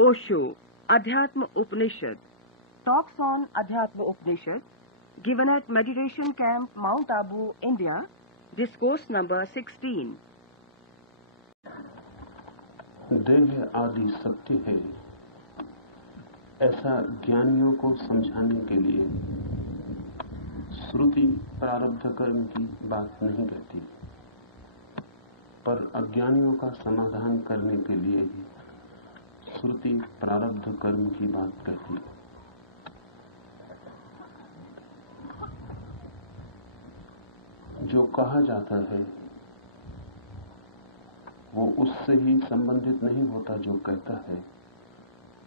Osho, Adhyatma Upanishad, talks on Adhyatma Upanishad, given at Meditation Camp, Mount Abu, India, discourse number 16. देह आदि सत्य है, ऐसा ज्ञानियों को समझाने के लिए श्रुति प्रारब्ध कर्म की बात नहीं कहती, पर अज्ञानियों का समाधान करने के लिए ही श्रुति प्रारब्ध कर्म की बात कहती है। जो कहा जाता है वो उससे ही संबंधित नहीं होता जो कहता है,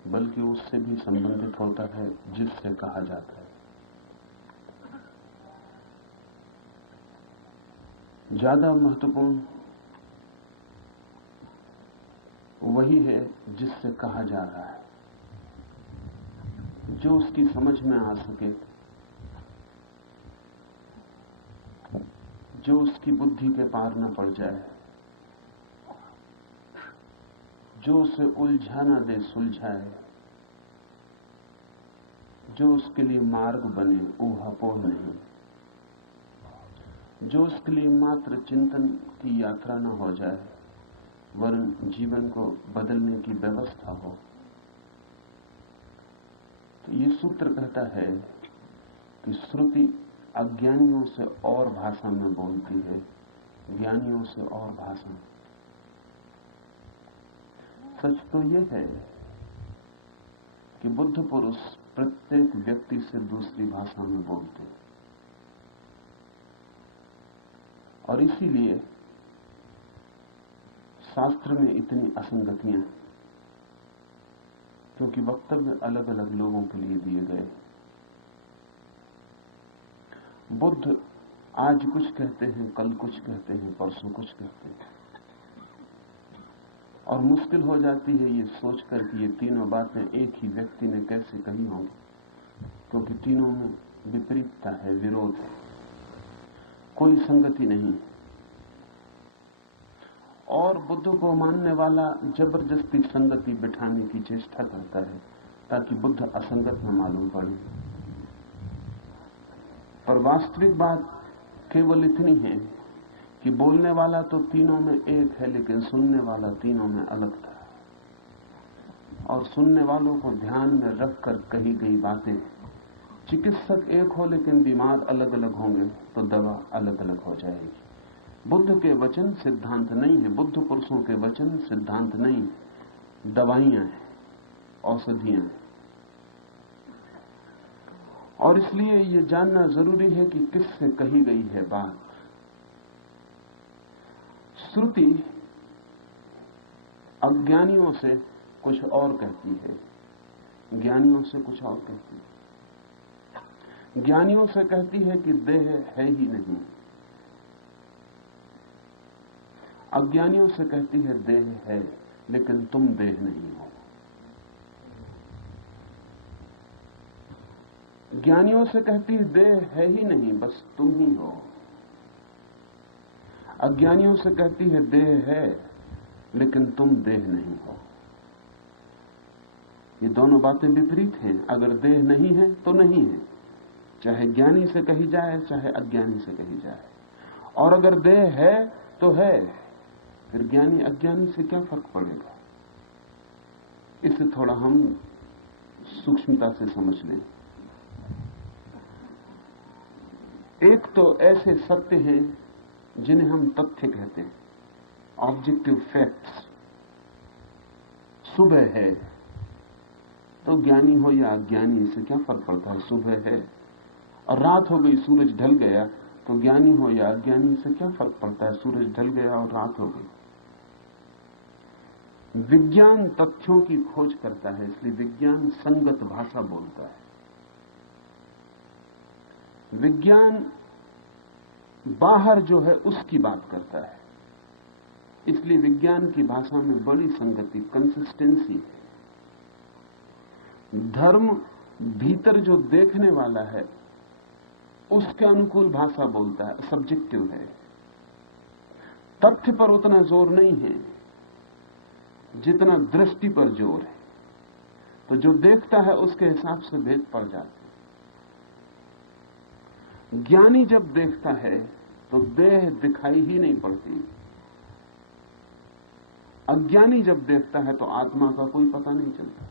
बल्कि उससे भी संबंधित होता है जिससे कहा जाता है। ज्यादा महत्वपूर्ण वही है जिससे कहा जा रहा है, जो उसकी समझ में आ सके, जो उसकी बुद्धि के पार न पड़ जाए, जो उसे उलझा न दे, सुलझाए, जो उसके लिए मार्ग बने, ऊहापोह नहीं, जो उसके लिए मात्र चिंतन की यात्रा न हो जाए, वरन जीवन को बदलने की व्यवस्था हो। तो ये सूत्र कहता है कि श्रुति अज्ञानियों से और भाषा में बोलती है, ज्ञानियों से और भाषा में। सच तो यह है कि बुद्ध पुरुष प्रत्येक व्यक्ति से दूसरी भाषा में बोलते हैं, और इसीलिए शास्त्र में इतनी असंगतियां, क्योंकि वक्तव्य अलग अलग लोगों के लिए दिए गए। बुद्ध आज कुछ कहते हैं, कल कुछ कहते हैं, परसों कुछ कहते हैं, और मुश्किल हो जाती है ये सोचकर कि ये तीनों बातें एक ही व्यक्ति ने कैसे कही होंगी, क्योंकि तीनों में विपरीतता है, विरोध है, कोई संगति नहीं। और बुद्ध को मानने वाला जबरदस्ती संगति बिठाने की चेष्टा करता है ताकि बुद्ध असंगत न मालूम पड़े। पर वास्तविक बात केवल इतनी है कि बोलने वाला तो तीनों में एक है, लेकिन सुनने वाला तीनों में अलग था। और सुनने वालों को ध्यान में रखकर कही गई बातें, चिकित्सक एक हो लेकिन बीमार अलग अलग होंगे तो दवा अलग अलग हो जाएगी। बुद्ध के वचन सिद्धांत नहीं है, बुद्ध पुरुषों के वचन सिद्धांत नहीं, दवाइयां हैं, औषधियां हैं। और इसलिए यह जानना जरूरी है कि किससे कही गई है बात। श्रुति अज्ञानियों से कुछ और कहती है, ज्ञानियों से कुछ और कहती है। ज्ञानियों से कहती है कि देह है ही नहीं, अज्ञानियों से कहती है देह है, लेकिन तुम देह नहीं हो। ज्ञानियों से कहती है देह है ही नहीं, बस तुम ही हो। अज्ञानियों से कहती है देह है, लेकिन तुम देह नहीं हो। ये दोनों बातें विपरीत हैं। अगर देह नहीं है तो नहीं है, चाहे ज्ञानी से कही जाए चाहे अज्ञानी से कही जाए। और अगर देह है तो है, फिर ज्ञानी अज्ञानी से क्या फर्क पड़ेगा? इसे थोड़ा हम सूक्ष्मता से समझ लें। एक तो ऐसे सत्य हैं जिन्हें हम तथ्य कहते हैं, ऑब्जेक्टिव फैक्ट्स। सुबह है तो ज्ञानी हो या अज्ञानी से क्या फर्क पड़ता है, सुबह है। और रात हो गई, सूरज ढल गया, तो ज्ञानी हो या अज्ञानी से क्या फर्क पड़ता है, सूरज ढल गया और रात हो गई। विज्ञान तथ्यों की खोज करता है, इसलिए विज्ञान संगत भाषा बोलता है। विज्ञान बाहर जो है उसकी बात करता है, इसलिए विज्ञान की भाषा में बड़ी संगति, कंसिस्टेंसी है। धर्म भीतर जो देखने वाला है उसके अनुकूल भाषा बोलता है, सब्जेक्टिव है। तथ्य पर उतना जोर नहीं है जितना दृष्टि पर जोर है। तो जो देखता है उसके हिसाब से भेद पड़ जाते। ज्ञानी जब देखता है तो देह दिखाई ही नहीं पड़ती। अज्ञानी जब देखता है तो आत्मा का कोई पता नहीं चलता।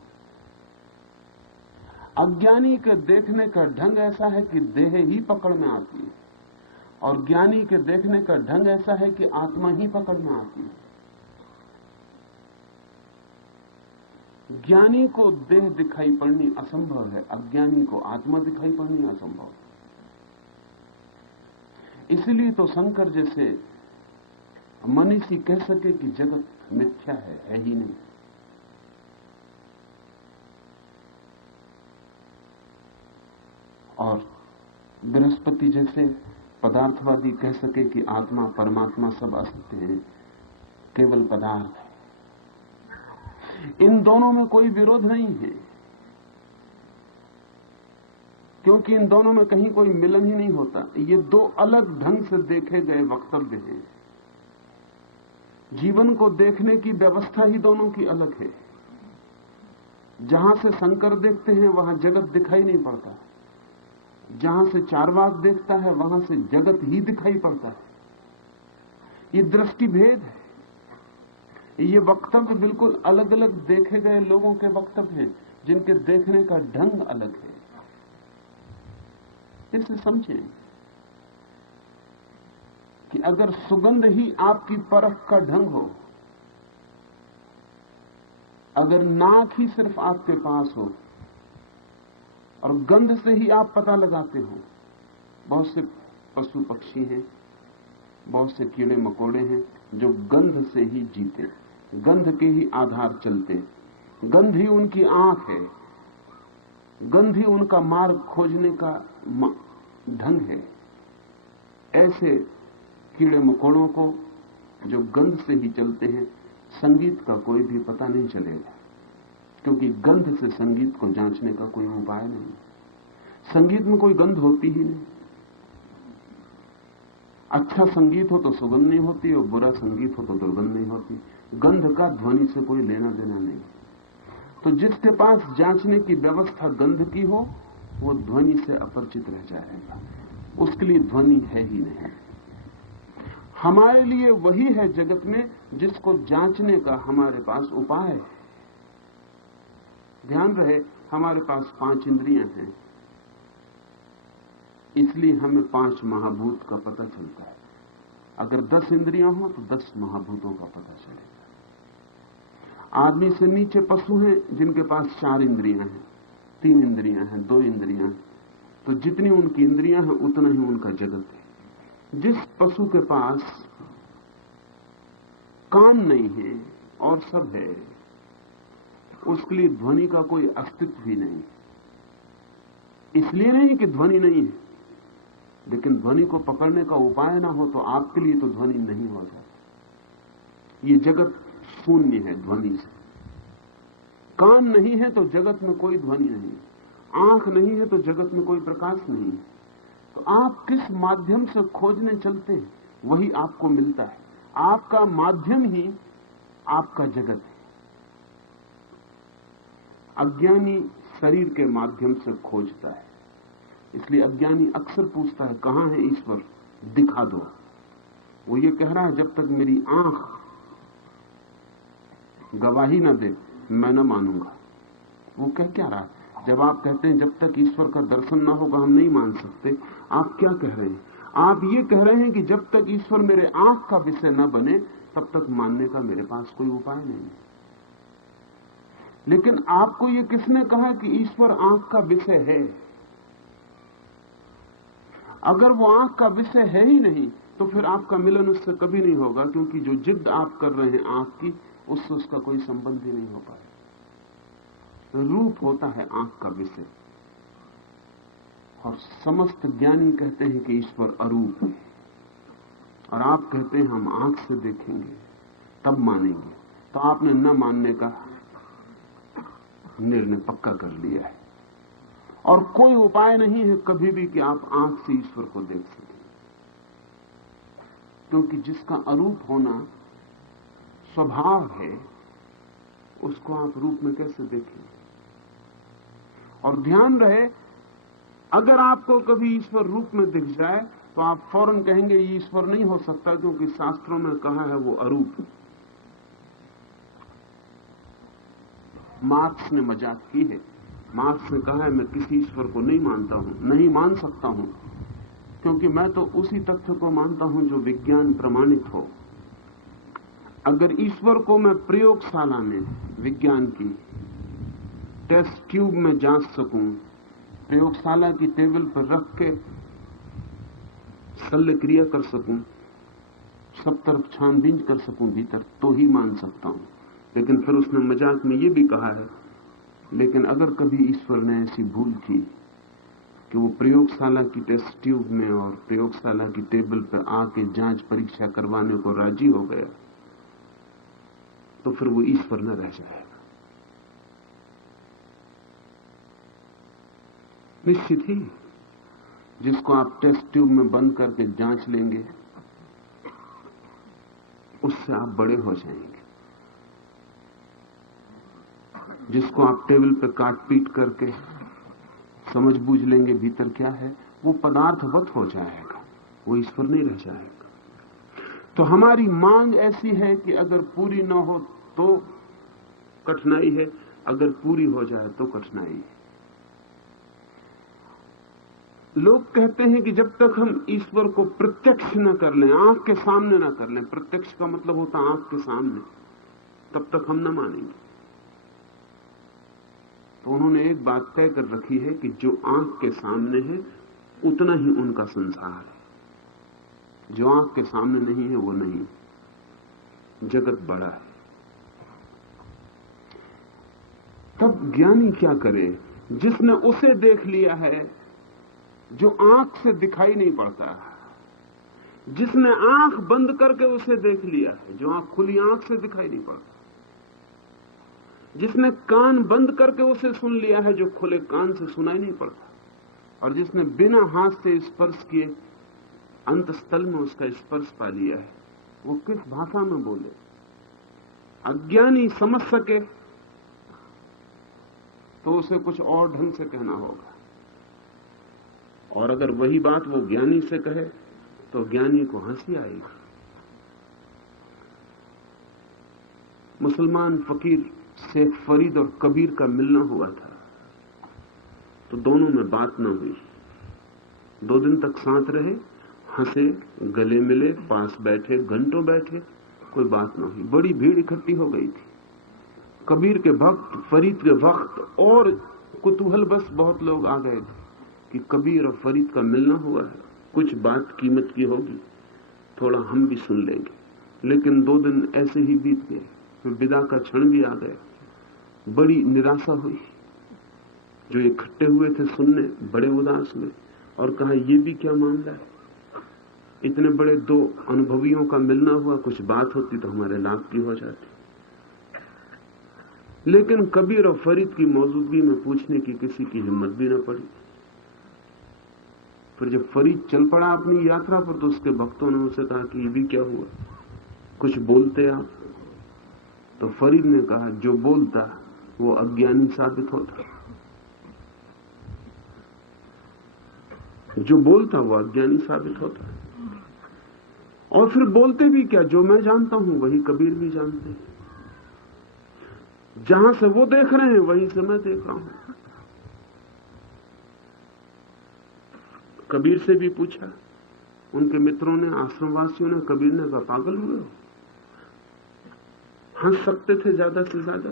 अज्ञानी के देखने का ढंग ऐसा है कि देह ही पकड़ में आती है, और ज्ञानी के देखने का ढंग ऐसा है कि आत्मा ही पकड़ में आती है। ज्ञानी को देह दिखाई पड़नी असंभव है, अज्ञानी को आत्मा दिखाई पड़नी असंभव है। इसलिए तो शंकर जैसे मनीषी कह सके कि जगत मिथ्या है ही नहीं। और बृहस्पति जैसे पदार्थवादी कह सके कि आत्मा परमात्मा सब असत्य है, केवल पदार्थ है। इन दोनों में कोई विरोध नहीं है, क्योंकि इन दोनों में कहीं कोई मिलन ही नहीं होता। ये दो अलग ढंग से देखे गए वक्तव्य हैं। जीवन को देखने की व्यवस्था ही दोनों की अलग है। जहां से शंकर देखते हैं वहां जगत दिखाई नहीं पड़ता, जहां से चार्वाक देखता है वहां से जगत ही दिखाई पड़ता है। ये दृष्टि भेद है। ये वक्तव्य बिल्कुल अलग अलग देखे गए लोगों के वक्तव्य हैं, जिनके देखने का ढंग अलग है। इसे समझें कि अगर सुगंध ही आपकी परख का ढंग हो, अगर नाक ही सिर्फ आपके पास हो और गंध से ही आप पता लगाते हो, बहुत से पशु पक्षी हैं, बहुत से कीड़े मकोड़े हैं जो गंध से ही जीते, गंध के ही आधार चलते, गंध ही उनकी आंख है, गंध ही उनका मार्ग खोजने का ढंग है। ऐसे कीड़े मकोड़ों को जो गंध से ही चलते हैं, संगीत का कोई भी पता नहीं चलेगा, क्योंकि गंध से संगीत को जांचने का कोई उपाय नहीं। संगीत में कोई गंध होती ही नहीं। अच्छा संगीत हो तो सुगंध नहीं होती, और बुरा संगीत हो तो दुर्गंध नहीं होती। गंध का ध्वनि से कोई लेना देना नहीं। तो जिसके पास जांचने की व्यवस्था गंध की हो, वो ध्वनि से अपरिचित रह जाएगा, उसके लिए ध्वनि है ही नहीं। हमारे लिए वही है जगत में जिसको जांचने का हमारे पास उपाय है। ध्यान रहे, हमारे पास 5 इंद्रियां हैं, इसलिए हमें 5 महाभूत का पता चलता है। अगर 10 इंद्रियां हो तो 10 महाभूतों का पता चलेगा। आदमी से नीचे पशु हैं जिनके पास 4 इंद्रियां हैं, 3 इंद्रियां हैं, 2 इंद्रियां हैं। तो जितनी उनकी इंद्रियां हैं उतना ही उनका जगत है। जिस पशु के पास कान नहीं है और सब है, उसके लिए ध्वनि का कोई अस्तित्व ही नहीं। इसलिए नहीं कि ध्वनि नहीं है, लेकिन ध्वनि को पकड़ने का उपाय ना हो तो आपके लिए तो ध्वनि नहीं हो जाती। ये जगत शून्य है ध्वनि से। कान नहीं है तो जगत में कोई ध्वनि नहीं, आंख नहीं है तो जगत में कोई प्रकाश नहीं है। तो आप किस माध्यम से खोजने चलते हैं वही आपको मिलता है। आपका माध्यम ही आपका जगत है। अज्ञानी शरीर के माध्यम से खोजता है, इसलिए अज्ञानी अक्सर पूछता है कहां है ईश्वर, दिखा दो। वो ये कह रहा है जब तक मेरी आंख गवाही न दे मैं न मानूंगा। वो कह क्या रहा है? जब आप कहते हैं जब तक ईश्वर का दर्शन ना होगा हम नहीं मान सकते, आप क्या कह रहे हैं? आप ये कह रहे हैं कि जब तक ईश्वर मेरे आंख का विषय न बने तब तक मानने का मेरे पास कोई उपाय नहीं। लेकिन आपको ये किसने कहा कि ईश्वर आंख का विषय है? अगर वो आंख का विषय है ही नहीं तो फिर आपका मिलन उससे कभी नहीं होगा, क्योंकि जो जिद आप कर रहे हैं आंख की, उससे उसका कोई संबंध ही नहीं हो पाएगा। रूप होता है आंख का विषय, और समस्त ज्ञानी कहते हैं कि ईश्वर अरूप है, और आप कहते हैं हम आंख से देखेंगे तब मानेंगे। तो आपने न मानने का निर्णय पक्का कर लिया है, और कोई उपाय नहीं है कभी भी कि आप आंख से ईश्वर को देख सकें, क्योंकि जिसका अरूप होना स्वभाव है उसको आप रूप में कैसे देखेंगे? और ध्यान रहे, अगर आपको कभी ईश्वर रूप में दिख जाए तो आप फौरन कहेंगे ये ईश्वर नहीं हो सकता, क्योंकि शास्त्रों में कहा है वो अरूप। मार्क्स ने मजाक की है। मार्क्स ने कहा है मैं किसी ईश्वर को नहीं मानता हूं, नहीं मान सकता हूं, क्योंकि मैं तो उसी तथ्य को मानता हूं जो विज्ञान प्रमाणित हो। अगर ईश्वर को मैं प्रयोगशाला में विज्ञान की टेस्ट ट्यूब में जांच सकूं, प्रयोगशाला की टेबल पर रख के शल्य क्रिया कर सकूं, सब तरफ छानबीन कर सकूं भीतर, तो ही मान सकता हूं। लेकिन फिर उसने मजाक में ये भी कहा है, लेकिन अगर कभी ईश्वर ने ऐसी भूल की कि वो प्रयोगशाला की टेस्ट ट्यूब में और प्रयोगशाला की टेबल पर आके जांच परीक्षा करवाने को राजी हो गया, तो फिर वो ईश्वर न रह जाएगा। निश्चित ही जिसको आप टेस्ट ट्यूब में बंद करके जांच लेंगे, उससे आप बड़े हो जाएंगे। जिसको आप टेबल पे काट पीट करके समझ बूझ लेंगे भीतर क्या है, वो पदार्थवत हो जाएगा, वो ईश्वर नहीं रह जाएगा। तो हमारी मांग ऐसी है कि अगर पूरी ना हो तो कठिनाई है, अगर पूरी हो जाए तो कठिनाई है। लोग कहते हैं कि जब तक हम ईश्वर को प्रत्यक्ष न कर लें, आंख के सामने न कर लें, प्रत्यक्ष का मतलब होता है आंख के सामने, तब तक हम न मानेंगे। तो उन्होंने एक बात तय कर रखी है कि जो आंख के सामने है उतना ही उनका संसार है, जो आंख के सामने नहीं है वो नहीं। जगत बड़ा है। तब ज्ञानी क्या करे? जिसने उसे देख लिया है जो आंख से दिखाई नहीं पड़ता, जिसने आंख बंद करके उसे देख लिया है जो आंख खुली आंख से दिखाई नहीं पड़ता, जिसने कान बंद करके उसे सुन लिया है जो खुले कान से सुनाई नहीं पड़ता, और जिसने बिना हाथ से स्पर्श किए अंतस्थल में उसका स्पर्श पा लिया है, वो किस भाषा में बोले? अज्ञानी समझ सके तो उसे कुछ और ढंग से कहना होगा, और अगर वही बात वो ज्ञानी से कहे तो ज्ञानी को हंसी आएगी। मुसलमान फकीर शेख फरीद और कबीर का मिलना हुआ था, तो दोनों में बात न हुई। 2 दिन तक साथ रहे, हंसे, गले मिले, पास बैठे, घंटों बैठे, कोई बात न हुई। बड़ी भीड़ इकट्ठी हो गई थी। कबीर के भक्त फरीद के वक्त और कुतूहल बस बहुत लोग आ गए थे कि कबीर और फरीद का मिलना हुआ है, कुछ बात कीमत की होगी, थोड़ा हम भी सुन लेंगे। लेकिन 2 दिन ऐसे ही बीत गए, फिर विदा का क्षण भी आ गया। बड़ी निराशा हुई। जो इकट्ठे हुए थे सुनने, बड़े उदास हुए और कहा ये भी क्या मामला है? इतने बड़े 2 अनुभवियों का मिलना हुआ, कुछ बात होती तो हमारे लाभ की हो जाती। लेकिन कबीर और फरीद की मौजूदगी में पूछने की किसी की हिम्मत भी न पड़ी। फिर जब फरीद चल पड़ा अपनी यात्रा पर, तो उसके भक्तों ने उसे कहा कि ये भी क्या हुआ, कुछ बोलते आप? तो फरीद ने कहा जो बोलता वो अज्ञानी साबित होता, जो बोलता वो अज्ञानी साबित होता। और फिर बोलते भी क्या, जो मैं जानता हूं वही कबीर भी जानते हैं, जहां से वो देख रहे हैं वहीं से मैं देख रहा हूं। कबीर से भी पूछा, उनके मित्रों ने, आश्रमवासियों ने। कबीर ने कहा पागल हुए हो? हंस सकते थे ज्यादा से ज्यादा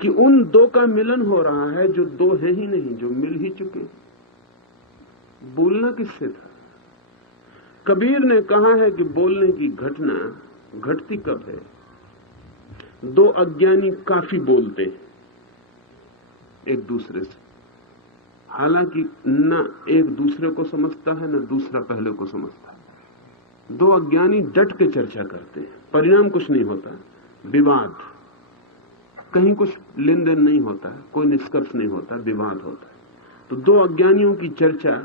कि उन 2 का मिलन हो रहा है जो 2 है ही नहीं, जो मिल ही चुके। बोलना किससे था? कबीर ने कहा है कि बोलने की घटना घटती कब है? 2 अज्ञानी काफी बोलते हैं एक दूसरे से, हालांकि न एक दूसरे को समझता है न दूसरा पहले को समझता है। 2 अज्ञानी डट के चर्चा करते हैं, परिणाम कुछ नहीं होता, विवाद, कहीं कुछ लेन देन नहीं होता है, कोई निष्कर्ष नहीं होता, विवाद होता है। तो 2 अज्ञानियों की चर्चा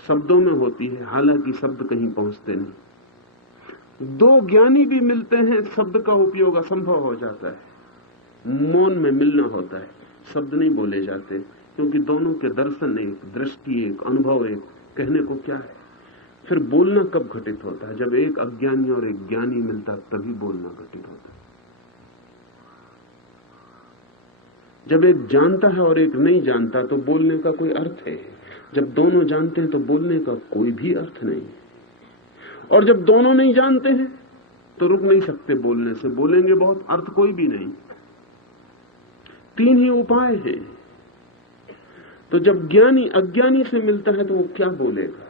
शब्दों में होती है, हालांकि शब्द कहीं पहुंचते नहीं। 2 ज्ञानी भी मिलते हैं, शब्द का उपयोग असंभव हो जाता है, मौन में मिलना होता है, शब्द नहीं बोले जाते, क्योंकि दोनों के दर्शन एक, दृष्टि एक, अनुभव एक, कहने को क्या है। फिर बोलना कब घटित होता है? जब एक अज्ञानी और एक ज्ञानी मिलता तभी बोलना घटित होता है। जब एक जानता है और एक नहीं जानता तो बोलने का कोई अर्थ है। जब दोनों जानते हैं तो बोलने का कोई भी अर्थ नहीं। और जब दोनों नहीं जानते हैं तो रुक नहीं सकते बोलने से, बोलेंगे बहुत, अर्थ कोई भी नहीं। तीन ही उपाय हैं। तो जब ज्ञानी अज्ञानी से मिलता है तो वो क्या बोलेगा?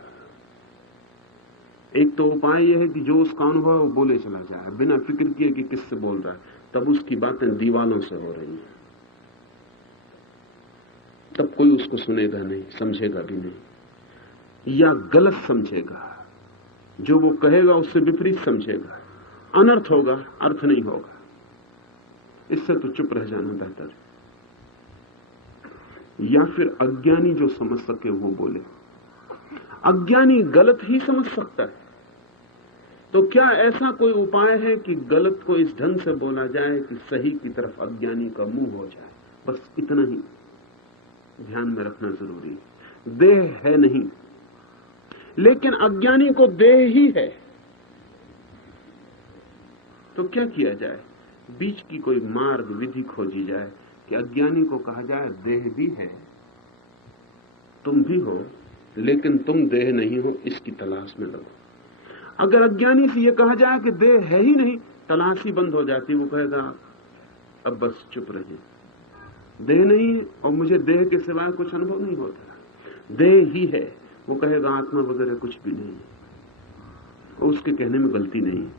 एक तो उपाय यह है कि जो उसका अनुभव है वो बोले चला जाए, बिना फिक्र किए कि किससे बोल रहा है। तब उसकी बातें दीवालों से हो रही हैं, तब कोई उसको सुनेगा नहीं, समझेगा भी नहीं, या गलत समझेगा। जो वो कहेगा उससे विपरीत समझेगा, अनर्थ होगा, अर्थ नहीं होगा। इससे तो चुप रह जाना बेहतर है। या फिर अज्ञानी जो समझ सके वो बोले। अज्ञानी गलत ही समझ सकता है, तो क्या ऐसा कोई उपाय है कि गलत को इस ढंग से बोला जाए कि सही की तरफ अज्ञानी का मुंह हो जाए? बस इतना ही ध्यान में रखना जरूरी है। देह है नहीं, लेकिन अज्ञानी को देह ही है। तो क्या किया जाए? बीच की कोई मार्ग विधि खोजी जाए कि अज्ञानी को कहा जाए देह भी है, तुम भी हो, लेकिन तुम देह नहीं हो, इसकी तलाश में लगो। अगर अज्ञानी से यह कहा जाए कि देह है ही नहीं, तलाश ही बंद हो जाती। वो कहेगा अब बस चुप रहिए, देह नहीं और मुझे देह के सिवाय कुछ अनुभव नहीं होता, देह ही है। वो कहेगा आत्मा वगैरह कुछ भी नहीं है। उसके कहने में गलती नहीं है,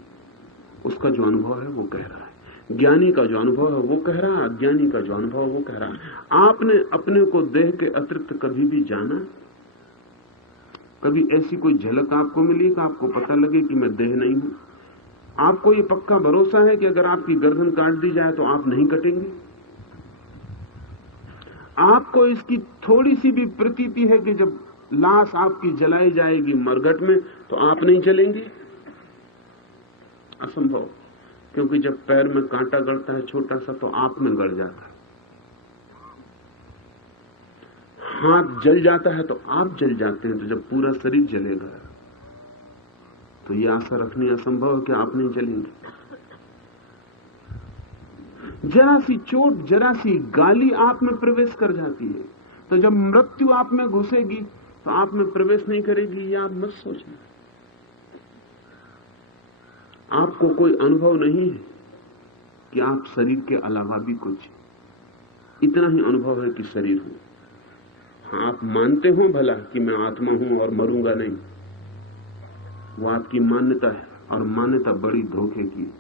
उसका जो अनुभव है वो कह रहा है। ज्ञानी का जो अनुभव है वो कह रहा है, अज्ञानी का जो अनुभव है वो कह रहा है। आपने अपने को देह के अतिरिक्त कभी भी जाना? कभी ऐसी कोई झलक आपको मिली कि आपको पता लगे कि मैं देह नहीं हूं? आपको ये पक्का भरोसा है कि अगर आपकी गर्दन काट दी जाए तो आप नहीं कटेंगे? आपको इसकी थोड़ी सी भी प्रतीति है कि जब लाश आपकी जलाई जाएगी मरघट में तो आप नहीं जलेंगे? असंभव, क्योंकि जब पैर में कांटा गड़ता है छोटा सा तो आप में गड़ जाता है। हाथ जल जाता है तो आप जल जाते हैं, तो जब पूरा शरीर जलेगा तो यह आशा रखनी असंभव है कि आप नहीं जलेंगे। जरा सी चोट, जरा सी गाली आप में प्रवेश कर जाती है, तो जब मृत्यु आप में घुसेगी तो आप में प्रवेश नहीं करेगी, यह आप मत सोचना। आपको कोई अनुभव नहीं है कि आप शरीर के अलावा भी कुछ, इतना ही अनुभव है कि शरीर हूं। हाँ, आप मानते हो भला कि मैं आत्मा हूं और मरूंगा नहीं, वो आपकी मान्यता है, और मान्यता बड़ी धोखे की,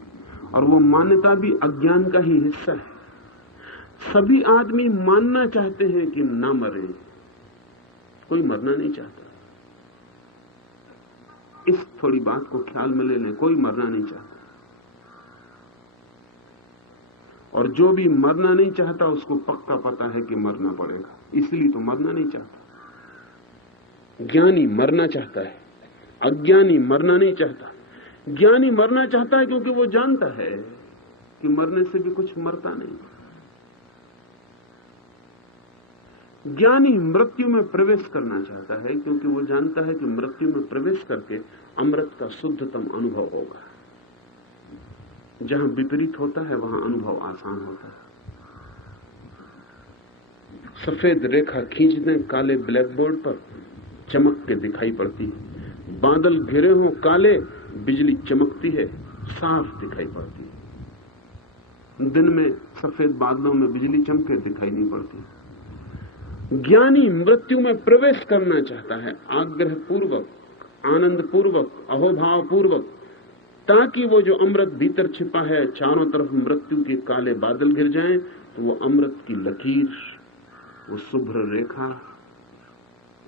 और वो मान्यता भी अज्ञान का ही हिस्सा है। सभी आदमी मानना चाहते हैं कि ना मरे, कोई मरना नहीं चाहता। इस थोड़ी बात को ख्याल में ले लें, कोई मरना नहीं चाहता, और जो भी मरना नहीं चाहता उसको पक्का पता है कि मरना पड़ेगा, इसलिए तो मरना नहीं चाहता। ज्ञानी मरना चाहता है, अज्ञानी मरना नहीं चाहता। ज्ञानी मरना चाहता है क्योंकि वो जानता है कि मरने से भी कुछ मरता नहीं। ज्ञानी मृत्यु में प्रवेश करना चाहता है क्योंकि वो जानता है कि मृत्यु में प्रवेश करके अमृत का शुद्धतम अनुभव होगा। जहां विपरीत होता है वहां अनुभव आसान होता है। सफेद रेखा खींच दें काले ब्लैकबोर्ड पर, चमक के दिखाई पड़ती है। बादल घिरे हों काले, बिजली चमकती है, साफ दिखाई पड़ती है। दिन में सफेद बादलों में बिजली चमके दिखाई नहीं पड़ती। ज्ञानी मृत्यु में प्रवेश करना चाहता है, आग्रह पूर्वक, आनंद पूर्वक, अहोभाव पूर्वक, ताकि वो जो अमृत भीतर छिपा है, चारों तरफ मृत्यु के काले बादल घिर जाएं, तो वो अमृत की लकीर, वो शुभ्र रेखा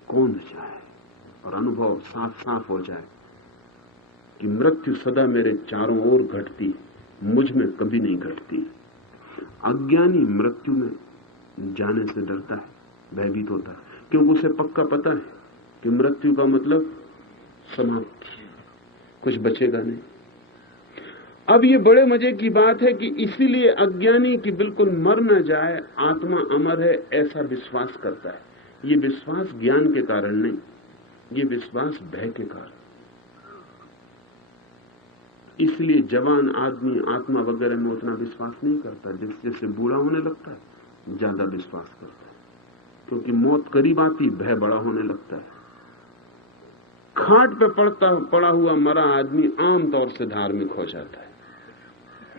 कौंध जाए और अनुभव साफ साफ हो जाए कि मृत्यु सदा मेरे चारों ओर घटती, मुझ में कभी नहीं घटती। अज्ञानी मृत्यु में जाने से डरता है, भयभीत होता है, क्योंकि उसे पक्का पता है कि मृत्यु का मतलब समाप्ति, कुछ बचेगा नहीं। अब ये बड़े मजे की बात है कि इसीलिए अज्ञानी की बिल्कुल मर न जाए, आत्मा अमर है, ऐसा विश्वास करता है। ये विश्वास ज्ञान के कारण नहीं, ये विश्वास भय के कारण। इसलिए जवान आदमी आत्मा वगैरह में उतना विश्वास नहीं करता, जैसे बूढ़ा होने लगता है ज्यादा विश्वास करता है, क्योंकि मौत करीब आती, भय बड़ा होने लगता है। खाट पे पड़ा हुआ मरा आदमी आमतौर से धार्मिक हो जाता है।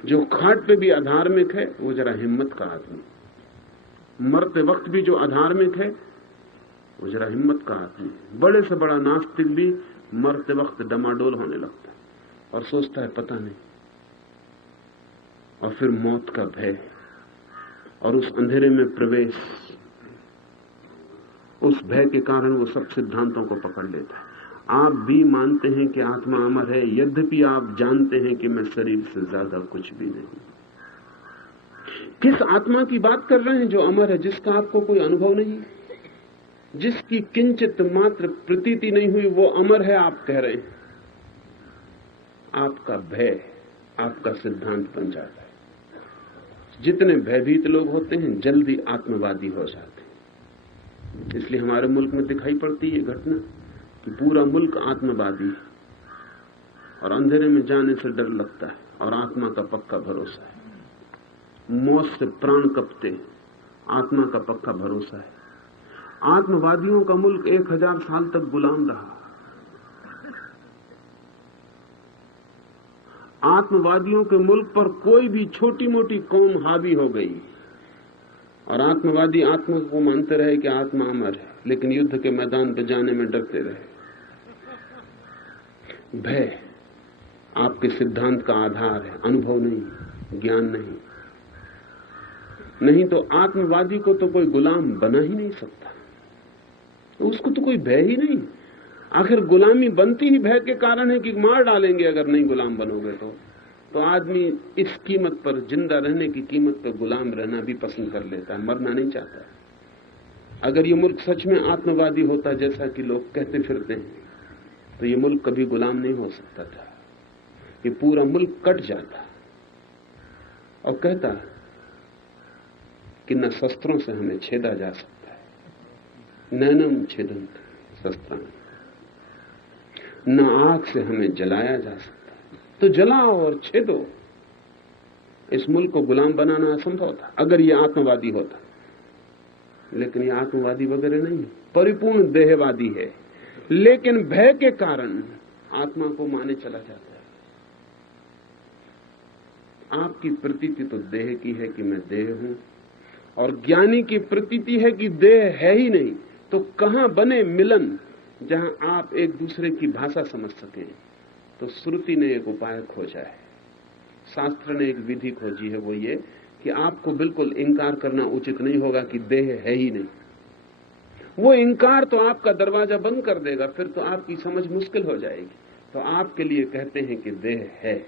जो खाट पे भी अधार्मिक है वो जरा हिम्मत का आदमी। मरते वक्त भी जो अधार्मिक है वो जरा हिम्मत का आदमी। बड़े से बड़ा नास्तिक भी मरते वक्त डमाडोल होने लगता है और सोचता है पता नहीं, और फिर मौत का भय और उस अंधेरे में प्रवेश, उस भय के कारण वो सब सिद्धांतों को पकड़ लेता है। आप भी मानते हैं कि आत्मा अमर है, यद्यपि आप जानते हैं कि मैं शरीर से ज्यादा कुछ भी नहीं। किस आत्मा की बात कर रहे हैं जो अमर है, जिसका आपको कोई अनुभव नहीं, जिसकी किंचित मात्र प्रतीति नहीं हुई, वो अमर है आप कह रहे हैं। आपका भय आपका सिद्धांत बन जाता है। जितने भयभीत लोग होते हैं जल्दी आत्मवादी हो जाते हैं। इसलिए हमारे मुल्क में दिखाई पड़ती है घटना कि पूरा मुल्क आत्मवादी है और अंधेरे में जाने से डर लगता है और आत्मा का पक्का भरोसा है। मौत से प्राण कपते, आत्मा का पक्का भरोसा है। आत्मवादियों का मुल्क 1000 साल तक गुलाम रहा। आत्मवादियों के मुल्क पर कोई भी छोटी मोटी कौम हावी हो गई और आत्मवादी आत्मा को मानते रहे कि आत्मा अमर है, लेकिन युद्ध के मैदान पर जाने में डरते रहे। भय आपके सिद्धांत का आधार है, अनुभव नहीं, ज्ञान नहीं। नहीं तो आत्मवादी को तो कोई गुलाम बना ही नहीं सकता, उसको तो कोई भय ही नहीं। आखिर गुलामी बनती ही भय के कारण है कि मार डालेंगे अगर नहीं गुलाम बनोगे तो आदमी इस कीमत पर, जिंदा रहने की कीमत पर गुलाम रहना भी पसंद कर लेता है, मरना नहीं चाहता है। अगर ये मुल्क सच में आत्मवादी होता जैसा कि लोग कहते फिरते हैं तो ये मुल्क कभी गुलाम नहीं हो सकता था। ये पूरा मुल्क कट जाता और कहता कि न शस्त्रों से हमें छेदा जा सकता है, नैनम छेदंत शस्त्राणि, न आग से हमें जलाया जा सकता है, तो जलाओ और छेदो। इस मुल्क को गुलाम बनाना असंभव था अगर ये आत्मवादी होता, लेकिन ये आत्मवादी वगैरह नहीं, परिपूर्ण देहवादी है, लेकिन भय के कारण आत्मा को माने चला जाता है। आपकी प्रतीति तो देह की है कि मैं देह हूं, और ज्ञानी की प्रतीति है कि देह है ही नहीं, तो कहां बने मिलन जहां आप एक दूसरे की भाषा समझ सकें। तो श्रुति ने एक उपाय खोजा है, शास्त्र ने एक विधि खोजी है, वो ये कि आपको बिल्कुल इंकार करना उचित नहीं होगा कि देह है ही नहीं। वो इंकार तो आपका दरवाजा बंद कर देगा, फिर तो आपकी समझ मुश्किल हो जाएगी। तो आपके लिए कहते हैं कि देह है,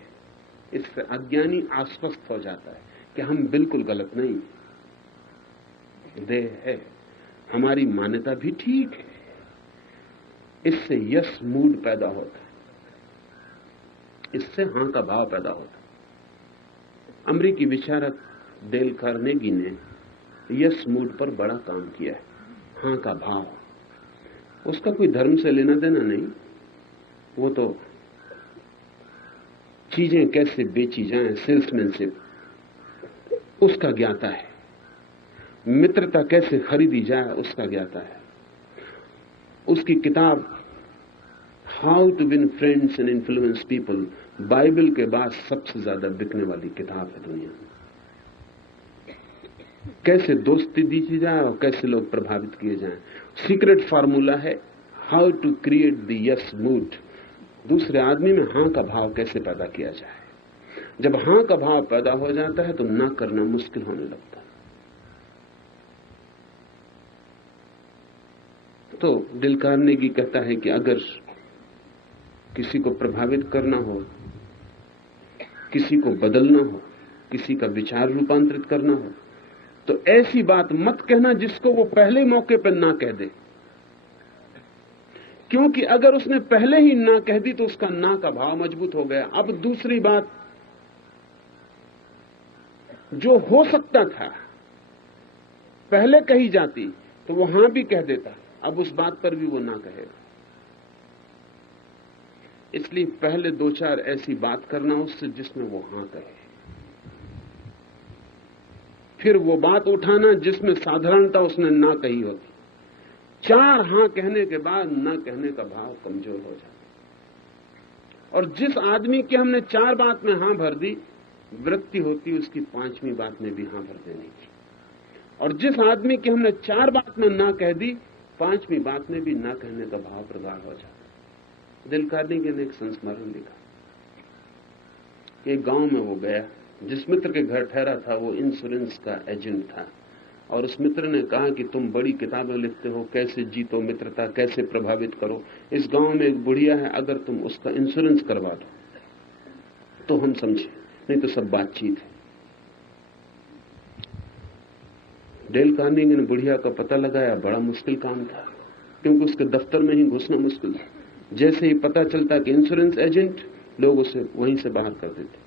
इससे अज्ञानी आश्वस्त हो जाता है कि हम बिल्कुल गलत नहीं, देह है, हमारी मान्यता भी ठीक है। इससे यस मूड पैदा होता है, इससे हां का भाव पैदा होता है। अमेरिकी विचारक डेल कार्नेगी ने यस मूड पर बड़ा काम किया है, हां का भाव। उसका कोई धर्म से लेना देना नहीं, वो तो चीजें कैसे बेची जाएं, सेल्समैनशिप उसका ज्ञाता है, मित्रता कैसे खरीदी जाए उसका ज्ञाता है। उसकी किताब how to win friends and influence people Bible के बाद सबसे ज्यादा बिकने वाली किताब है दुनिया में। कैसे दोस्ती दी जाए और कैसे लोग प्रभावित किए जाएं। सीक्रेट फार्मूला है how to create the yes mood, दूसरे आदमी में हां का भाव कैसे पैदा किया जाए। जब हां का भाव पैदा हो जाता है तो ना करना मुश्किल होने लगता है। तो डेल कार्नेगी कहता है कि अगर किसी को प्रभावित करना हो, किसी को बदलना हो, किसी का विचार रूपांतरित करना हो, तो ऐसी बात मत कहना जिसको वो पहले मौके पर ना कह दे, क्योंकि अगर उसने पहले ही ना कह दी तो उसका ना का भाव मजबूत हो गया। अब दूसरी बात जो हो सकता था पहले कही जाती तो वो हां भी कह देता, अब उस बात पर भी वो ना कहेगा। इसलिए पहले दो चार ऐसी बात करना उससे जिसमें वो हां कहे, फिर वो बात उठाना जिसमें साधारणता उसने ना कही होती। चार हां कहने के बाद ना कहने का भाव कमजोर हो जाता। और जिस आदमी की हमने चार बात में हां भर दी, वृत्ति होती उसकी पांचवी बात में भी हां भर देने की। और जिस आदमी की हमने चार बात में ना कह दी, पांचवी बात में भी ना कहने का भाव प्रगाढ़ हो जाता। डेल कार्नेगी ने एक संस्मरण लिखा कि एक गांव में वो गया, जिस मित्र के घर ठहरा था वो इंश्योरेंस का एजेंट था, और उस मित्र ने कहा कि तुम बड़ी किताबें लिखते हो, कैसे जीतो मित्रता, कैसे प्रभावित करो। इस गांव में एक बुढ़िया है, अगर तुम उसका इंश्योरेंस करवा दो तो हम समझे, नहीं तो सब बातचीत है। डेल कार्नेगी ने बुढ़िया का पता लगाया। बड़ा मुश्किल काम था, क्योंकि उसके दफ्तर में ही घुसना मुश्किल था। जैसे ही पता चलता कि इंश्योरेंस एजेंट, लोग उसे वहीं से बाहर कर देते।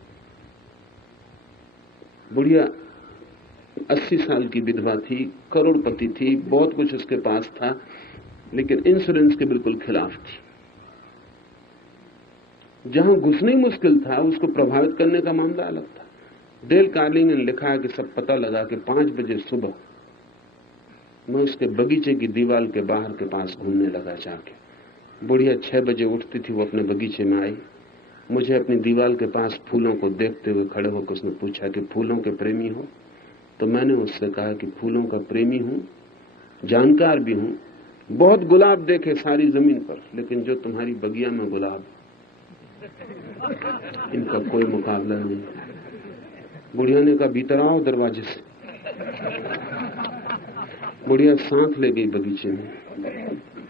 बुढ़िया 80 साल की विधवा थी, करोड़पति थी, बहुत कुछ उसके पास था, लेकिन इंश्योरेंस के बिल्कुल खिलाफ थी। जहां घुसना ही मुश्किल था, उसको प्रभावित करने का मामला अलग था। डेल कार्नेगी ने लिखा है कि सब पता लगा कि 5 बजे सुबह मैं उसके बगीचे की दीवार के बाहर के पास घूमने लगा जाके। बुढ़िया 6 बजे उठती थी, वो अपने बगीचे में आई। मुझे अपनी दीवार के पास फूलों को देखते हुए खड़े होकर उसने पूछा कि फूलों के प्रेमी हो? तो मैंने उससे कहा कि फूलों का प्रेमी हूं, जानकार भी हूं, बहुत गुलाब देखे सारी जमीन पर, लेकिन जो तुम्हारी बगिया में गुलाब, इनका कोई मुकाबला नहीं। बुढ़िया ने कहा भीतर आओ दरवाजे से। बुढ़िया सांस ले गई बगीचे में,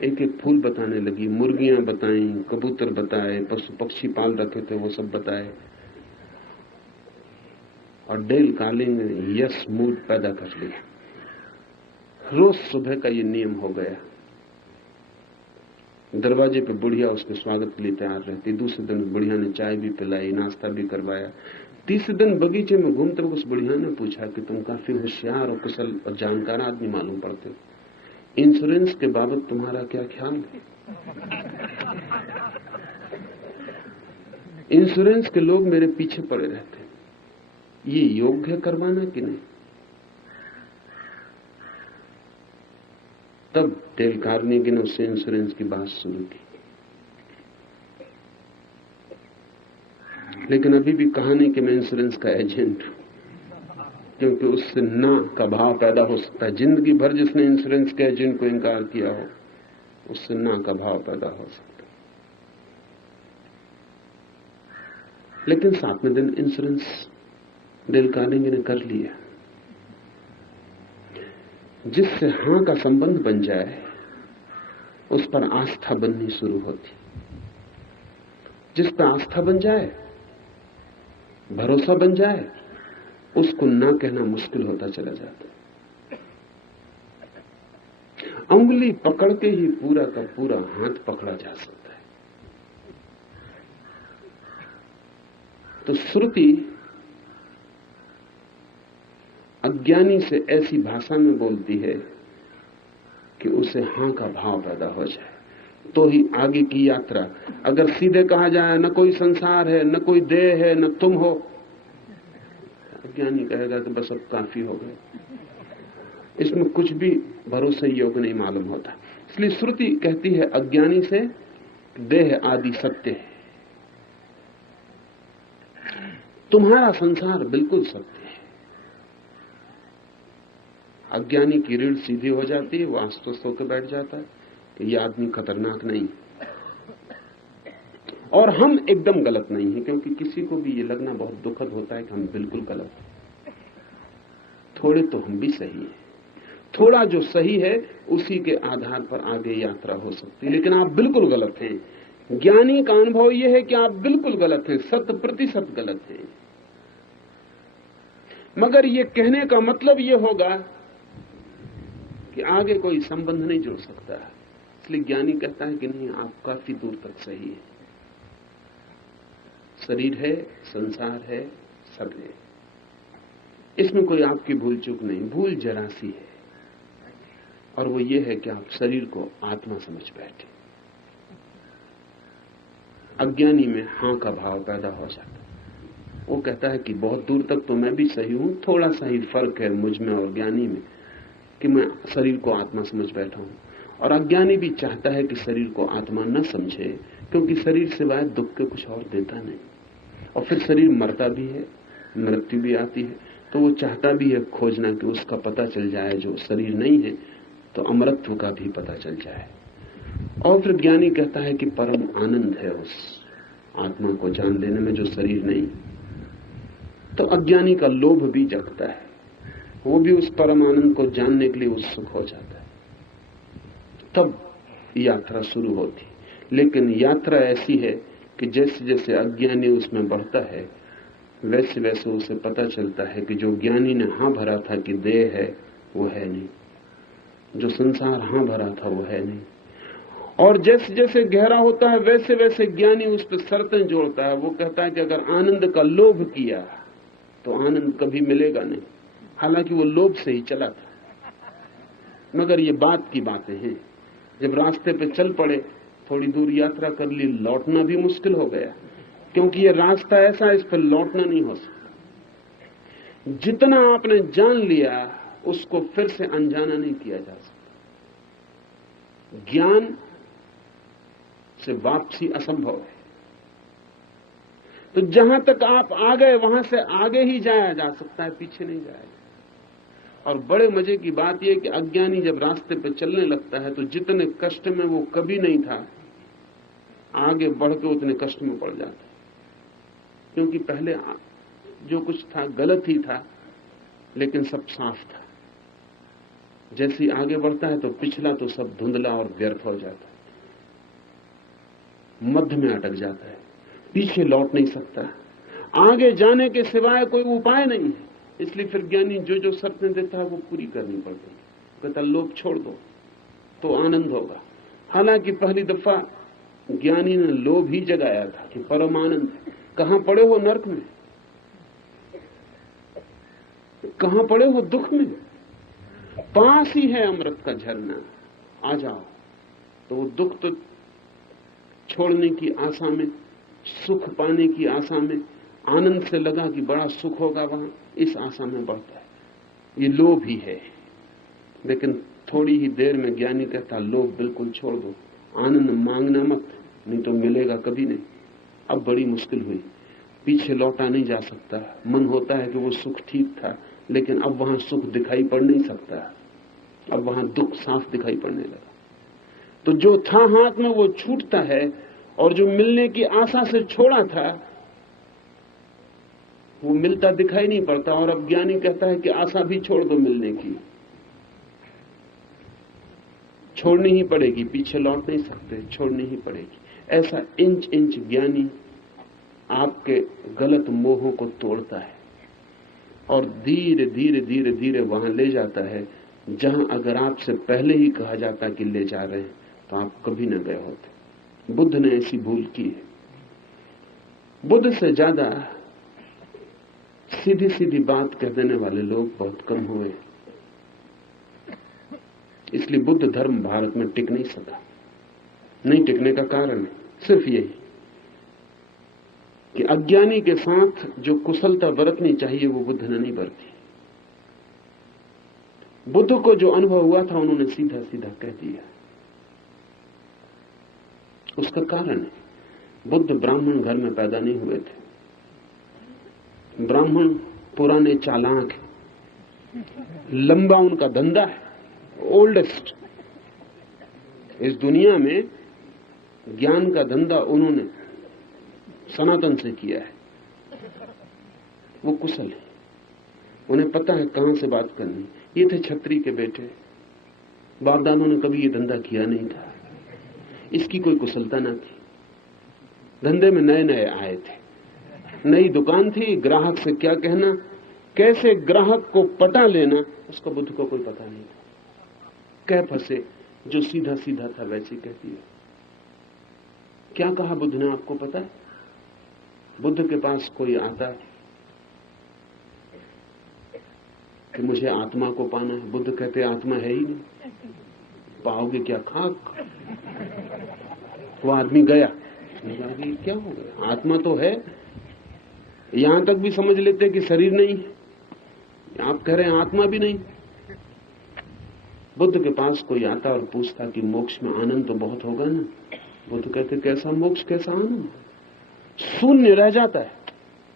एक एक फूल बताने लगी, मुर्गियां बताई, कबूतर बताए, पशु पक्षी पाल रखे थे वो सब बताए। और डेल कार्नेगी ने यस मूड पैदा कर लिया। रोज सुबह का ये नियम हो गया। दरवाजे पे बुढ़िया उसके स्वागत के लिए तैयार रहती। दूसरे दिन बुढ़िया ने चाय भी पिलाई, नाश्ता भी करवाया। तीसरे दिन बगीचे में घूमते हुए उस बुढ़िया ने पूछा कि तुम काफी होशियार और कुशल और जानकार आदमी मालूम पड़ते हो, इंश्योरेंस के बाबत तुम्हारा क्या ख्याल है? इंश्योरेंस के लोग मेरे पीछे पड़े रहते हैं, ये योग्य है करवाना कि नहीं? तब डेल कार्नेगी ने उससे इंश्योरेंस की बात शुरू की। लेकिन अभी भी कहानी कि मैं इंश्योरेंस का एजेंट हूं, क्योंकि उससे ना का भाव पैदा हो सकता है। जिंदगी भर जिसने इंश्योरेंस के एजेंट को इंकार किया हो, उससे ना का भाव पैदा हो सकता है। लेकिन 7वें दिन इंश्योरेंस डेल कार्नेगी ने कर लिया। जिससे हां का संबंध बन जाए, उस पर आस्था बननी शुरू होती। जिस पर आस्था बन जाए, भरोसा बन जाए, उसको ना कहना मुश्किल होता चला जाता। उंगली पकड़ के ही पूरा का पूरा हाथ पकड़ा जा सकता है। तो श्रुति अज्ञानी से ऐसी भाषा में बोलती है कि उसे हां का भाव पैदा हो जाए, तो ही आगे की यात्रा। अगर सीधे कहा जाए न कोई संसार है, न कोई देह है, न तुम हो, अज्ञानी कहेगा कि बस अब काफी हो गए। इसमें कुछ भी भरोसे योग्य नहीं मालूम होता। इसलिए श्रुति कहती है अज्ञानी से देह आदि सत्य है, तुम्हारा संसार बिल्कुल सत्य है। अज्ञानी की रीढ़ सीधी हो जाती है, वो आश्वस्त होकर बैठ जाता है कि यह आदमी खतरनाक नहीं, और हम एकदम गलत नहीं है। क्योंकि किसी को भी ये लगना बहुत दुखद होता है कि हम बिल्कुल गलत हैं। थोड़े तो हम भी सही हैं, थोड़ा जो सही है उसी के आधार पर आगे यात्रा हो सकती है, लेकिन आप बिल्कुल गलत हैं। ज्ञानी का अनुभव यह है कि आप बिल्कुल गलत हैं, 100% गलत हैं। मगर ये कहने का मतलब ये होगा कि आगे कोई संबंध नहीं जुड़ सकता। इसलिए ज्ञानी कहता है कि नहीं, आप काफी दूर तक सही है। शरीर है, संसार है, सब है, इसमें कोई आपकी भूल चूक नहीं, भूल जरा सी है, और वो ये है कि आप शरीर को आत्मा समझ बैठे। अज्ञानी में हां का भाव पैदा हो जाता है। वो कहता है कि बहुत दूर तक तो मैं भी सही हूं, थोड़ा सा ही फर्क है मुझ में और ज्ञानी में कि मैं शरीर को आत्मा समझ बैठा हूं। और अज्ञानी भी चाहता है कि शरीर को आत्मा न समझे, क्योंकि शरीर सिवाय दुख के कुछ और देता नहीं। और फिर शरीर मरता भी है, मृत्यु भी आती है, तो वो चाहता भी है खोजना कि उसका पता चल जाए, जो शरीर नहीं है तो अमरत्व का भी पता चल जाए। और फिर ज्ञानी कहता है कि परम आनंद है उस आत्मा को जान लेने में जो शरीर नहीं। तो अज्ञानी का लोभ भी जगता है, वो भी उस परम आनंद को जानने के लिए उत्सुक हो जाता है। तब यात्रा शुरू होती। लेकिन यात्रा ऐसी है कि जैसे जैसे अज्ञानी उसमें बढ़ता है, वैसे वैसे उसे पता चलता है कि जो ज्ञानी ने हां भरा था कि देह है, वो है नहीं। जो संसार हां भरा था, वो है नहीं। और जैसे जैसे गहरा होता है, वैसे वैसे ज्ञानी उस पर शर्तें जोड़ता है। वो कहता है कि अगर आनंद का लोभ किया तो आनंद कभी मिलेगा नहीं। हालांकि वो लोभ से ही चला था, मगर ये बात की बातें हैं। जब रास्ते पे चल पड़े, थोड़ी दूर यात्रा कर ली, लौटना भी मुश्किल हो गया, क्योंकि ये रास्ता ऐसा, इस पर लौटना नहीं हो सकता। जितना आपने जान लिया, उसको फिर से अनजाना नहीं किया जा सकता। ज्ञान से वापसी असंभव है। तो जहां तक आप आ गए, वहां से आगे ही जाया जा सकता है, पीछे नहीं जाया। और बड़े मजे की बात यह कि अज्ञानी जब रास्ते पर चलने लगता है, तो जितने कष्ट में वो कभी नहीं था, आगे बढ़ के उतने कष्ट में पड़ जाता है। क्योंकि पहले जो कुछ था गलत ही था, लेकिन सब साफ था। जैसे ही आगे बढ़ता है तो पिछला तो सब धुंधला और व्यर्थ हो जाता है, मध्य में अटक जाता है, पीछे लौट नहीं सकता। आगे जाने के सिवाय कोई उपाय नहीं है। इसलिए फिर ज्ञानी जो जो शर्तें देता है वो पूरी करनी पड़ती है। कहता लोभ छोड़ दो तो आनंद होगा। हालांकि पहली दफा ज्ञानी ने लोभ ही जगाया था कि परम आनंद। कहां पड़े हो नरक में, कहां पड़े हो दुख में, पास ही है अमृत का झरना, आ जाओ। तो वो दुख तो छोड़ने की आशा में, सुख पाने की आशा में, आनंद से लगा कि बड़ा सुख होगा वहां, इस आशा में बढ़ता है। ये लोभ ही है। लेकिन थोड़ी ही देर में ज्ञानी कहता लोभ बिल्कुल छोड़ दो, आनंद मांगना मत, नहीं तो मिलेगा कभी नहीं। अब बड़ी मुश्किल हुई, पीछे लौटा नहीं जा सकता। मन होता है कि वो सुख ठीक था, लेकिन अब वहां सुख दिखाई पड़ नहीं सकता, अब वहां दुख साफ दिखाई पड़ने लगा। तो जो था हाथ में वो छूटता है, और जो मिलने की आशा से छोड़ा था वो मिलता दिखाई नहीं पड़ता। और अब ज्ञानी कहता है कि आशा भी छोड़ दो, मिलने की छोड़नी ही पड़ेगी, पीछे लौट नहीं सकते, छोड़नी ही पड़ेगी। ऐसा इंच इंच ज्ञानी आपके गलत मोहों को तोड़ता है और धीरे धीरे धीरे धीरे वहां ले जाता है जहां अगर आपसे पहले ही कहा जाता कि ले जा रहे हैं तो आप कभी न गए होते। बुद्ध ने ऐसी भूल की है। बुद्ध से ज्यादा सीधी सीधी बात कह देने वाले लोग बहुत कम हुए। इसलिए बुद्ध धर्म भारत में टिक नहीं सका। नहीं टिकने का कारण सिर्फ यही कि अज्ञानी के साथ जो कुशलता बरतनी चाहिए वो बुद्ध ने नहीं बरती। बुद्ध को जो अनुभव हुआ था उन्होंने सीधा सीधा कह दिया। उसका कारण है बुद्ध ब्राह्मण घर में पैदा नहीं हुए थे। ब्राह्मण पुराने चालाक है, लंबा उनका धंधा है, ओल्डेस्ट। इस दुनिया में ज्ञान का धंधा उन्होंने सनातन से किया है। वो कुशल है, उन्हें पता है कहां से बात करनी। ये थे छत्री के बेटे, बाप दादों ने कभी ये धंधा किया नहीं था, इसकी कोई कुशलता ना थी। धंधे में नए नए आए थे, नई दुकान थी, ग्राहक से क्या कहना, कैसे ग्राहक को पटा लेना, उसका बुद्ध को कोई पता नहीं था। कह फंसे, जो सीधा सीधा था वैसे कह दिया। क्या कहा बुद्ध ने आपको पता है? बुद्ध के पास कोई आता कि मुझे आत्मा को पाना है। बुद्ध कहते आत्मा है ही नहीं, पाओगे क्या खाक। वो आदमी गया, क्या हो गया, आत्मा तो है। यहां तक भी समझ लेते कि शरीर नहीं है, आप कह रहे हैं आत्मा भी नहीं। बुद्ध के पास कोई आता और पूछता कि मोक्ष में आनंद तो बहुत होगा ना। बुद्ध कहते कैसा मोक्ष, कैसा आनंद, शून्य रह जाता है,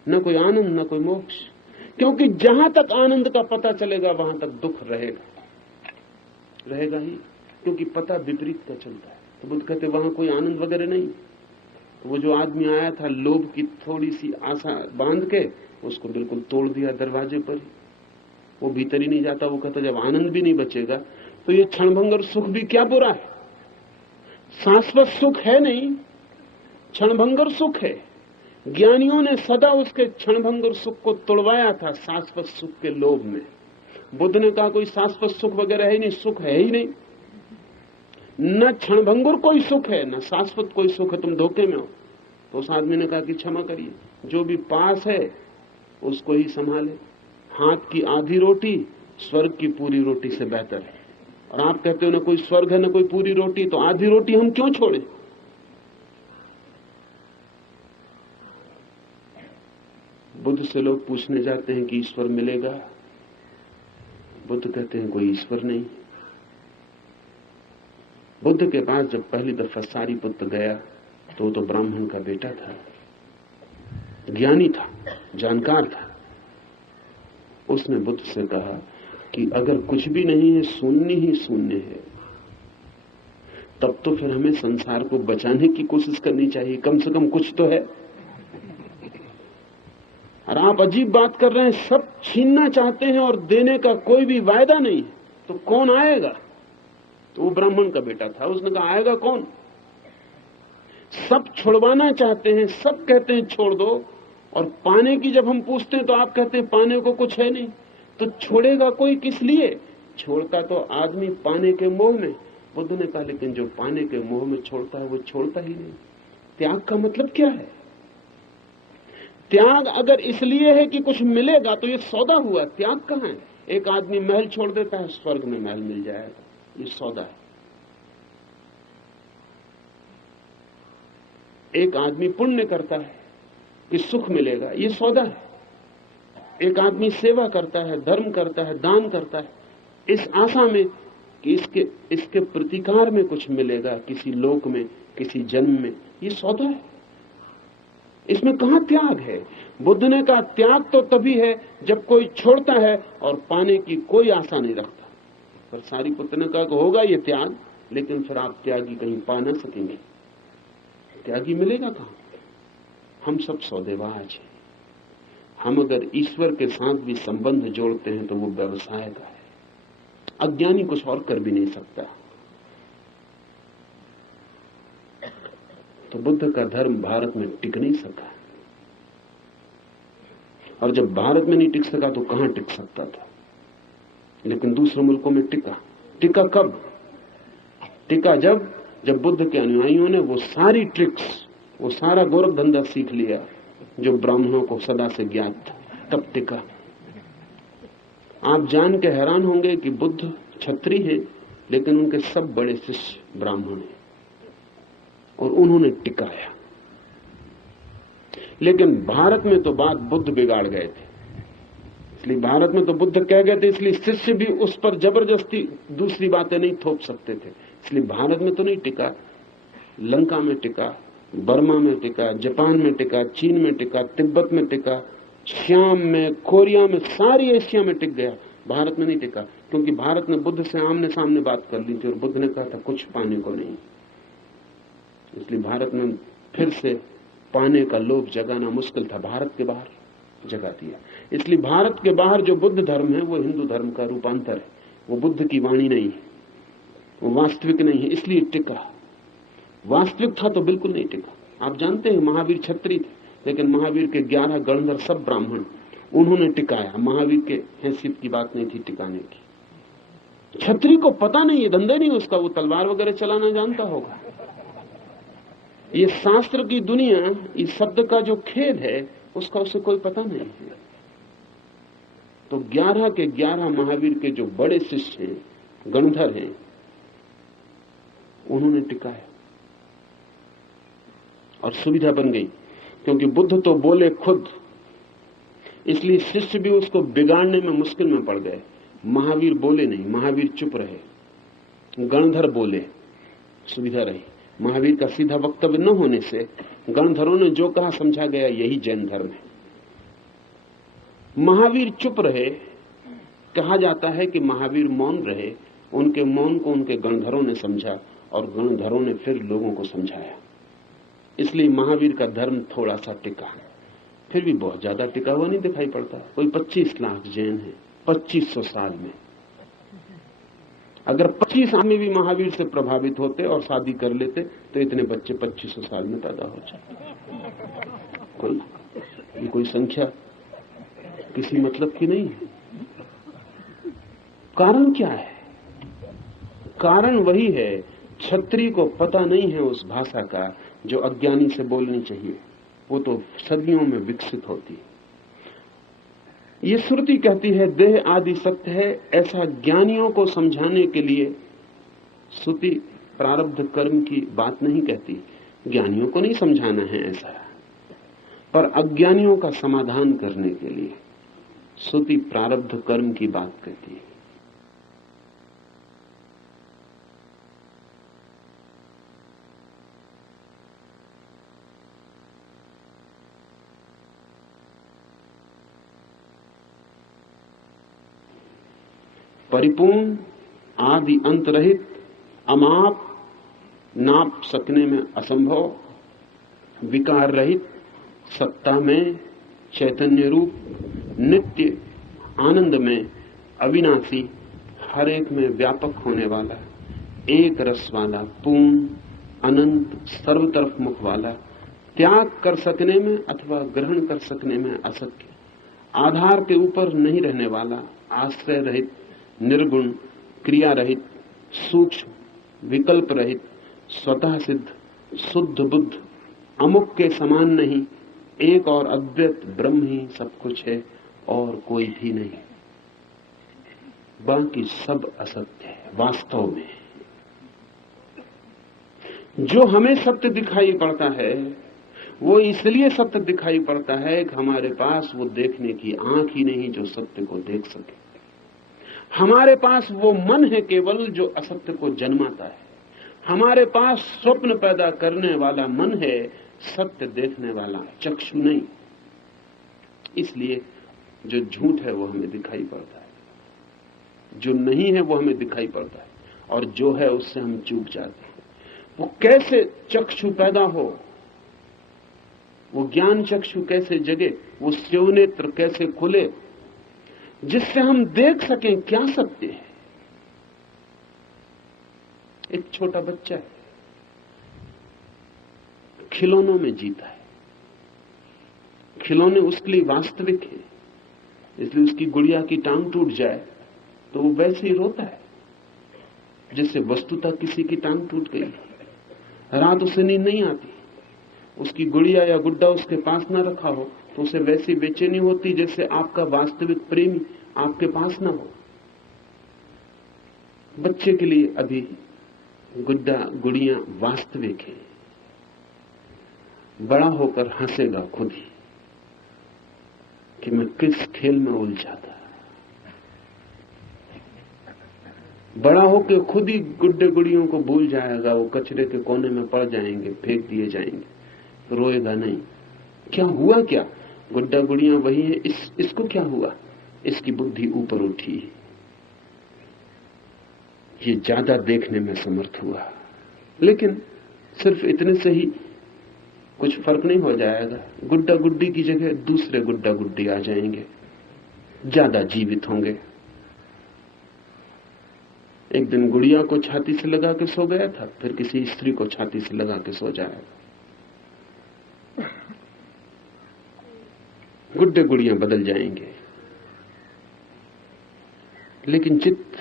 न कोई आनंद न कोई मोक्ष। क्योंकि जहां तक आनंद का पता चलेगा वहां तक दुख रहेगा ही, क्योंकि पता विपरीत का चलता है। तो बुद्ध कहते वहां कोई आनंद वगैरह नहीं। तो वो जो आदमी आया था लोभ की थोड़ी सी आशा बांध के, उसको बिल्कुल तोड़ दिया दरवाजे पर ही, वो भीतर ही नहीं जाता। वो कहता जब आनंद भी नहीं बचेगा तो ये क्षणभंगुर सुख भी क्या बुरा है, शाश्वत सुख है नहीं, क्षणभंगुर सुख है। ज्ञानियों ने सदा उसके क्षणभंगुर सुख को तोड़वाया था शाश्वत सुख के लोभ में। बुद्ध ने कहा कोई शाश्वत सुख वगैरह है नहीं, सुख है ही नहीं, न क्षणभंगुर कोई सुख है न शाश्वत कोई सुख है, तुम धोखे में हो। तो उस आदमी ने कहा कि क्षमा करिए, जो भी पास है उसको ही संभाले। हाथ की आधी रोटी स्वर्ग की पूरी रोटी से बेहतर है। और आप कहते हो ना कोई स्वर्ग है ना कोई पूरी रोटी, तो आधी रोटी हम क्यों छोड़े। बुद्ध से लोग पूछने जाते हैं कि ईश्वर मिलेगा। बुद्ध कहते हैं कोई ईश्वर नहीं। बुद्ध के पास जब पहली दफा सारीपुत्र गया तो वो तो ब्राह्मण का बेटा था, ज्ञानी था, जानकार था। उसने बुद्ध से कहा कि अगर कुछ भी नहीं है, शून्य ही शून्य है, तब तो फिर हमें संसार को बचाने की कोशिश करनी चाहिए, कम से कम कुछ तो है। और आप अजीब बात कर रहे हैं, सब छीनना चाहते हैं और देने का कोई भी वायदा नहीं है, तो कौन आएगा। तो वो ब्राह्मण का बेटा था, उसने कहा आएगा कौन। सब छुड़वाना चाहते हैं, सब कहते हैं छोड़ दो, और पाने की जब हम पूछते हैं तो आप कहते हैं पाने को कुछ है नहीं। तो छोड़ेगा कोई किस लिए, छोड़ता तो आदमी पाने के मोह में। बुद्ध ने कहा लेकिन जो पाने के मोह में छोड़ता है वो छोड़ता ही नहीं। त्याग का मतलब क्या है। त्याग अगर इसलिए है कि कुछ मिलेगा तो ये सौदा हुआ, त्याग कहां है। एक आदमी महल छोड़ देता है, स्वर्ग में महल मिल जाएगा, ये सौदा है। एक आदमी पुण्य करता है कि सुख मिलेगा, ये सौदा है। एक आदमी सेवा करता है, धर्म करता है, दान करता है, इस आशा में कि इसके प्रतिकार में कुछ मिलेगा, किसी लोक में, किसी जन्म में, ये सौदा है। इसमें कहां त्याग है। बुद्ध ने कहा त्याग तो तभी है जब कोई छोड़ता है और पाने की कोई आशा नहीं रखता। पर सारीपुत्र ने कहा कि होगा ये त्याग, लेकिन फिर आप त्यागी कहीं पा ना सकेंगे। त्यागी मिलेगा कहां। हम सब सौदेबाज हैं। हम अगर ईश्वर के साथ भी संबंध जोड़ते हैं तो वो व्यवसाय का है। अज्ञानी कुछ और कर भी नहीं सकता। तो बुद्ध का धर्म भारत में टिक नहीं सका, और जब भारत में नहीं टिक सका तो कहां टिक सकता था। लेकिन दूसरे मुल्कों में टिका। टिका कब टिका, जब बुद्ध के अनुयायियों ने वो सारी ट्रिक्स, वो सारा गोरख धंधा सीख लिया जो ब्राह्मणों को सदा से ज्ञात था, तब टिका। आप जान के हैरान होंगे कि बुद्ध क्षत्रिय हैं, लेकिन उनके सब बड़े शिष्य ब्राह्मण हैं, और उन्होंने टिकाया। लेकिन भारत में तो बात बुद्ध बिगाड़ गए थे, इसलिए भारत में तो बुद्ध कह गए थे, इसलिए शिष्य भी उस पर जबरदस्ती दूसरी बातें नहीं थोप सकते थे। इसलिए भारत में तो नहीं टिका, लंका में टिका, बर्मा में टिका, जापान में टिका, चीन में टिका, तिब्बत में टिका, श्याम में, कोरिया में, सारी एशिया में टिक गया। भारत में नहीं टिका, क्योंकि भारत ने बुद्ध से आमने सामने बात कर ली थी और बुद्ध ने कहा था कुछ पाने को नहीं। इसलिए भारत में फिर से पाने का लोभ जगाना मुश्किल था, भारत के बाहर जगा दिया। इसलिए भारत के बाहर जो बुद्ध धर्म है वो हिंदू धर्म का रूपांतर है, वो बुद्ध की वाणी नहीं है, वो वास्तविक नहीं है, इसलिए टिका। वास्तविक था तो बिल्कुल नहीं टिका। आप जानते हैं महावीर क्षत्रिय थे, लेकिन महावीर के 11 गणधर सब ब्राह्मण, उन्होंने टिकाया। महावीर के हैसियत की बात नहीं थी टिकाने की। क्षत्रिय को पता नहीं, ये धंधे नहीं उसका, वो तलवार वगैरह चलाना जानता होगा। ये शास्त्र की दुनिया, इस शब्द का जो खेल है उसका उसे कोई पता नहीं है। तो 11 के 11 महावीर के जो बड़े शिष्य हैं, गणधर हैं, उन्होंने टिकाया और सुविधा बन गई। क्योंकि बुद्ध तो बोले खुद, इसलिए शिष्य भी उसको बिगाड़ने में मुश्किल में पड़ गए। महावीर बोले नहीं, महावीर चुप रहे, गणधर बोले, सुविधा रही। महावीर का सीधा वक्तव्य न होने से गणधरों ने जो कहा समझा गया यही जैन धर्म है। महावीर चुप रहे, कहा जाता है कि महावीर मौन रहे, उनके मौन को उनके गणधरों ने समझा और गणधरों ने फिर लोगों को समझाया। इसलिए महावीर का धर्म थोड़ा सा टिका, फिर भी बहुत ज्यादा टिका हुआ नहीं दिखाई पड़ता। कोई 25 लाख जैन है 2500 साल में। अगर 25 आदमी भी महावीर से प्रभावित होते और शादी कर लेते तो इतने बच्चे 2500 साल में पैदा हो जाते। कोई संख्या किसी मतलब की नहीं है। कारण क्या है? कारण वही है, क्षत्रिय को पता नहीं है उस भाषा का जो अज्ञानी से बोलनी चाहिए। वो तो सदियों में विकसित होती है। ये श्रुति कहती है देह आदि सत्य है, ऐसा ज्ञानियों को समझाने के लिए श्रुति प्रारब्ध कर्म की बात नहीं कहती। ज्ञानियों को नहीं समझाना है ऐसा, पर अज्ञानियों का समाधान करने के लिए श्रुति प्रारब्ध कर्म की बात कहती है। परिपूर्ण आदि अंत रहित, अमाप नाप सकने में असंभव, विकार रहित, सत्ता में, चैतन्य रूप, नित्य आनंद में, अविनाशी, हर एक में व्यापक होने वाला, एक रस वाला, पूर्ण, अनंत, सर्व तरफ मुख वाला, त्याग कर सकने में अथवा ग्रहण कर सकने में अशक्य, आधार के ऊपर नहीं रहने वाला, आश्रय रहित, निर्गुण, क्रिया रहित, सूक्ष्म, विकल्प रहित, स्वतः सिद्ध, शुद्ध बुद्ध, अमुक के समान नहीं, एक और अद्वैत ब्रह्म ही सब कुछ है और कोई भी नहीं, बाकी सब असत्य है। वास्तव में जो हमें सत्य दिखाई पड़ता है वो इसलिए सत्य दिखाई पड़ता है कि हमारे पास वो देखने की आंख ही नहीं जो सत्य को देख सके। हमारे पास वो मन है केवल जो असत्य को जन्माता है। हमारे पास स्वप्न पैदा करने वाला मन है, सत्य देखने वाला चक्षु नहीं। इसलिए जो झूठ है वो हमें दिखाई पड़ता है, जो नहीं है वो हमें दिखाई पड़ता है, और जो है उससे हम चूक जाते हैं। वो कैसे चक्षु पैदा हो, वो ज्ञान चक्षु कैसे जगे, वो शिवनेत्र कैसे खुले जिससे हम देख सकें क्या सत्य है। एक छोटा बच्चा है, खिलौनों में जीता है, खिलौने उसके लिए वास्तविक है, इसलिए उसकी गुड़िया की टांग टूट जाए तो वो वैसे ही रोता है जिससे वस्तुतः किसी की टांग टूट गई। रात उसे नींद नहीं आती, उसकी गुड़िया या गुड्डा उसके पास ना रखा हो तो उसे वैसी बेचैनी होती जैसे आपका वास्तविक प्रेमी आपके पास ना हो। बच्चे के लिए अभी गुड्डा गुड़िया वास्तविक है, बड़ा होकर हंसेगा खुद ही कि मैं किस खेल में उलझा था। बड़ा होकर खुद ही गुड्डे गुड़ियों को भूल जाएगा, वो कचरे के कोने में पड़ जाएंगे, फेंक दिए जाएंगे, रोएगा नहीं। क्या हुआ? क्या गुड्डा गुड़िया वही है, इसको क्या हुआ? इसकी बुद्धि ऊपर उठी, ये ज्यादा देखने में समर्थ हुआ, लेकिन सिर्फ इतने से ही कुछ फर्क नहीं हो जाएगा। गुड्डा गुड्डी की जगह दूसरे गुड्डा गुड्डी आ जाएंगे, ज्यादा जीवित होंगे। एक दिन गुड़िया को छाती से लगा के सो गया था, फिर किसी स्त्री को छाती से लगा के सो जाएगा। गुड्डे गुड़ियां बदल जाएंगे, लेकिन चित्त,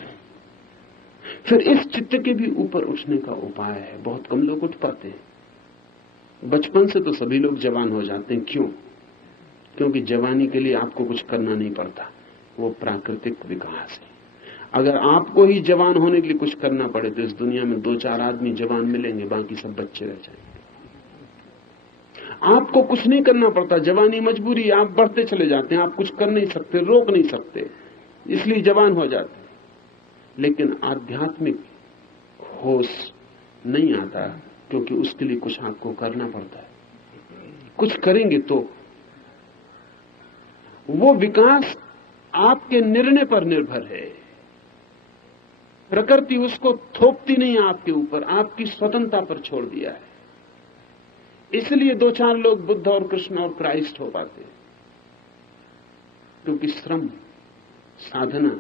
फिर इस चित्त के भी ऊपर उठने का उपाय है। बहुत कम लोग उठ पाते हैं। बचपन से तो सभी लोग जवान हो जाते हैं। क्यों? क्योंकि जवानी के लिए आपको कुछ करना नहीं पड़ता, वो प्राकृतिक विकास है। अगर आपको ही जवान होने के लिए कुछ करना पड़े तो इस दुनिया में 2-4 आदमी जवान मिलेंगे, बाकी सब बच्चे रह जाएंगे। आपको कुछ नहीं करना पड़ता, जवानी मजबूरी, आप बढ़ते चले जाते हैं, आप कुछ कर नहीं सकते, रोक नहीं सकते, इसलिए जवान हो जाते। लेकिन आध्यात्मिक होश नहीं आता, क्योंकि उसके लिए कुछ आपको करना पड़ता है। कुछ करेंगे तो वो विकास आपके निर्णय पर निर्भर है। प्रकृति उसको थोपती नहीं आपके ऊपर, आपकी स्वतंत्रता पर छोड़ दिया है। इसलिए 2-4 लोग बुद्ध और कृष्ण और क्राइस्ट हो पाते हैं, क्योंकि श्रम, साधना।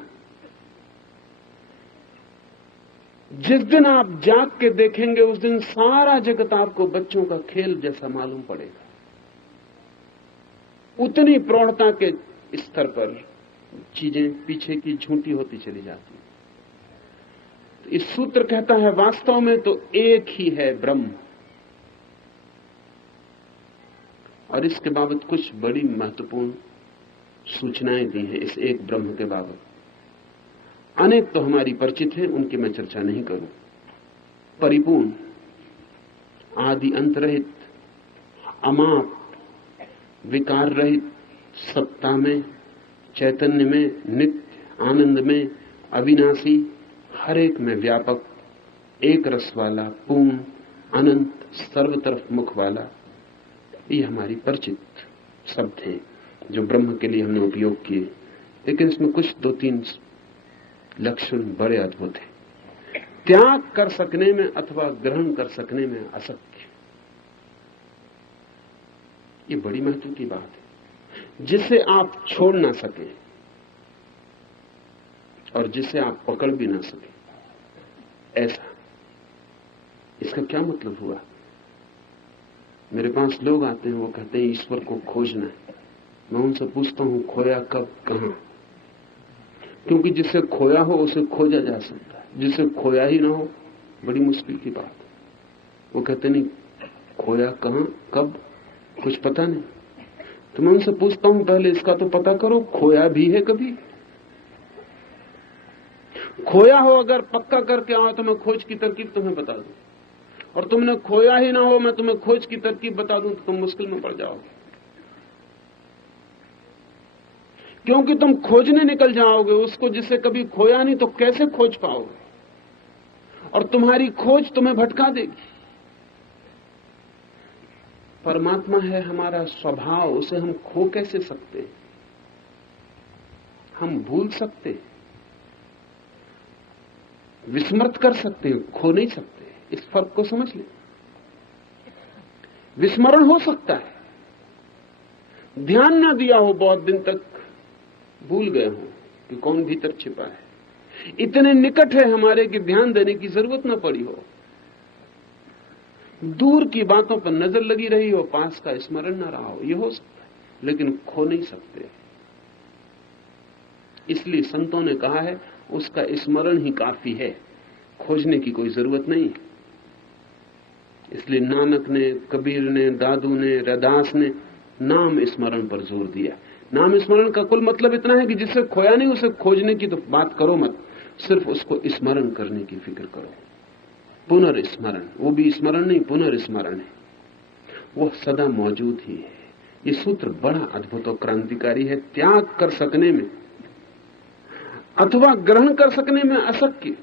जिस दिन आप जाग के देखेंगे उस दिन सारा जगत आपको बच्चों का खेल जैसा मालूम पड़ेगा। उतनी प्रौढ़ता के स्तर पर चीजें पीछे की झूठी होती चली जाती हैं। तो इस सूत्र कहता है वास्तव में तो एक ही है ब्रह्म, और इसके बाबत कुछ बड़ी महत्वपूर्ण सूचनाएं दी हैं इस एक ब्रह्म के बाबत। अनेक तो हमारी परिचित हैं, उनकी मैं चर्चा नहीं करूं। परिपूर्ण, आदि अंत रहित, अमाप, विकार रहित, सत्ता में, चैतन्य में, नित्य आनंद में, अविनाशी, हर एक में व्यापक, एक रस वाला, पूर्ण, अनंत, सर्व तरफ मुख वाला। ये हमारी परिचित शब्द हैं जो ब्रह्म के लिए हमने उपयोग किए। लेकिन इसमें कुछ 2-3 लक्षण बड़े अद्भुत हैं। त्याग कर सकने में अथवा ग्रहण कर सकने में असत्य, ये बड़ी महत्व की बात है। जिसे आप छोड़ ना सके और जिसे आप पकड़ भी ना सके, ऐसा। इसका क्या मतलब हुआ? मेरे पास लोग आते हैं, वो कहते हैं ईश्वर को खोजना है। मैं उनसे पूछता हूं खोया कब, कहां? क्योंकि जिसे खोया हो उसे खोजा जा सकता है, जिसे खोया ही ना हो बड़ी मुश्किल की बात है। वो कहते नहीं खोया कहां, कब, कुछ पता नहीं। तो मैं उनसे पूछता हूं पहले इसका तो पता करो, खोया भी है कभी? खोया हो अगर पक्का करके आओ तो मैं खोज की तरकीब तुम्हें बता दूं, और तुमने खोया ही ना हो मैं तुम्हें खोज की तरकीब बता दूं तो तुम मुश्किल में पड़ जाओगे। क्योंकि तुम खोजने निकल जाओगे उसको जिसे कभी खोया नहीं, तो कैसे खोज पाओगे? और तुम्हारी खोज तुम्हें भटका देगी। परमात्मा है हमारा स्वभाव, उसे हम खो कैसे सकते? हम भूल सकते, विस्मृत कर सकते हैं, खो नहीं सकते। इस फर्क को समझ लें। विस्मरण हो सकता है, ध्यान ना दिया हो, बहुत दिन तक भूल गए हो कि कौन भीतर छिपा है। इतने निकट है हमारे कि ध्यान देने की जरूरत ना पड़ी हो। दूर की बातों पर नजर लगी रही हो, पास का स्मरण ना रहा हो, यह हो सकता है, लेकिन खो नहीं सकते। इसलिए संतों ने कहा है उसका स्मरण ही काफी है, खोजने की कोई जरूरत नहीं। इसलिए नानक ने, कबीर ने, दादू ने, रैदास ने नाम स्मरण पर जोर दिया। नाम स्मरण का कुल मतलब इतना है कि जिसे खोया नहीं उसे खोजने की तो बात करो मत, सिर्फ उसको स्मरण करने की फिक्र करो। पुनर्स्मरण, वो भी स्मरण नहीं, पुनर्स्मरण है, वो सदा मौजूद ही है। ये सूत्र बड़ा अद्भुत और क्रांतिकारी है। त्याग कर सकने में अथवा ग्रहण कर सकने में अशक्य,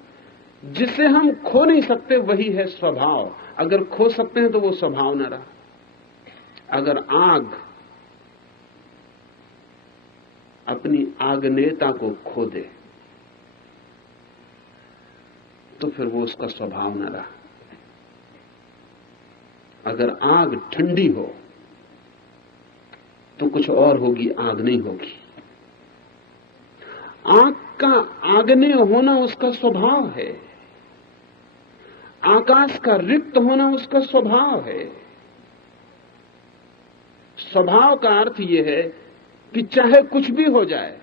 जिसे हम खो नहीं सकते वही है स्वभाव। अगर खो सकते हैं तो वो स्वभाव न रहा। अगर आग अपनी आग्नेयता को खो दे तो फिर वो उसका स्वभाव न रहा। अगर आग ठंडी हो तो कुछ और होगी, आग नहीं होगी। आग का आग्नेय होना उसका स्वभाव है, आकाश का रिक्त होना उसका स्वभाव है। स्वभाव का अर्थ यह है कि चाहे कुछ भी हो जाए,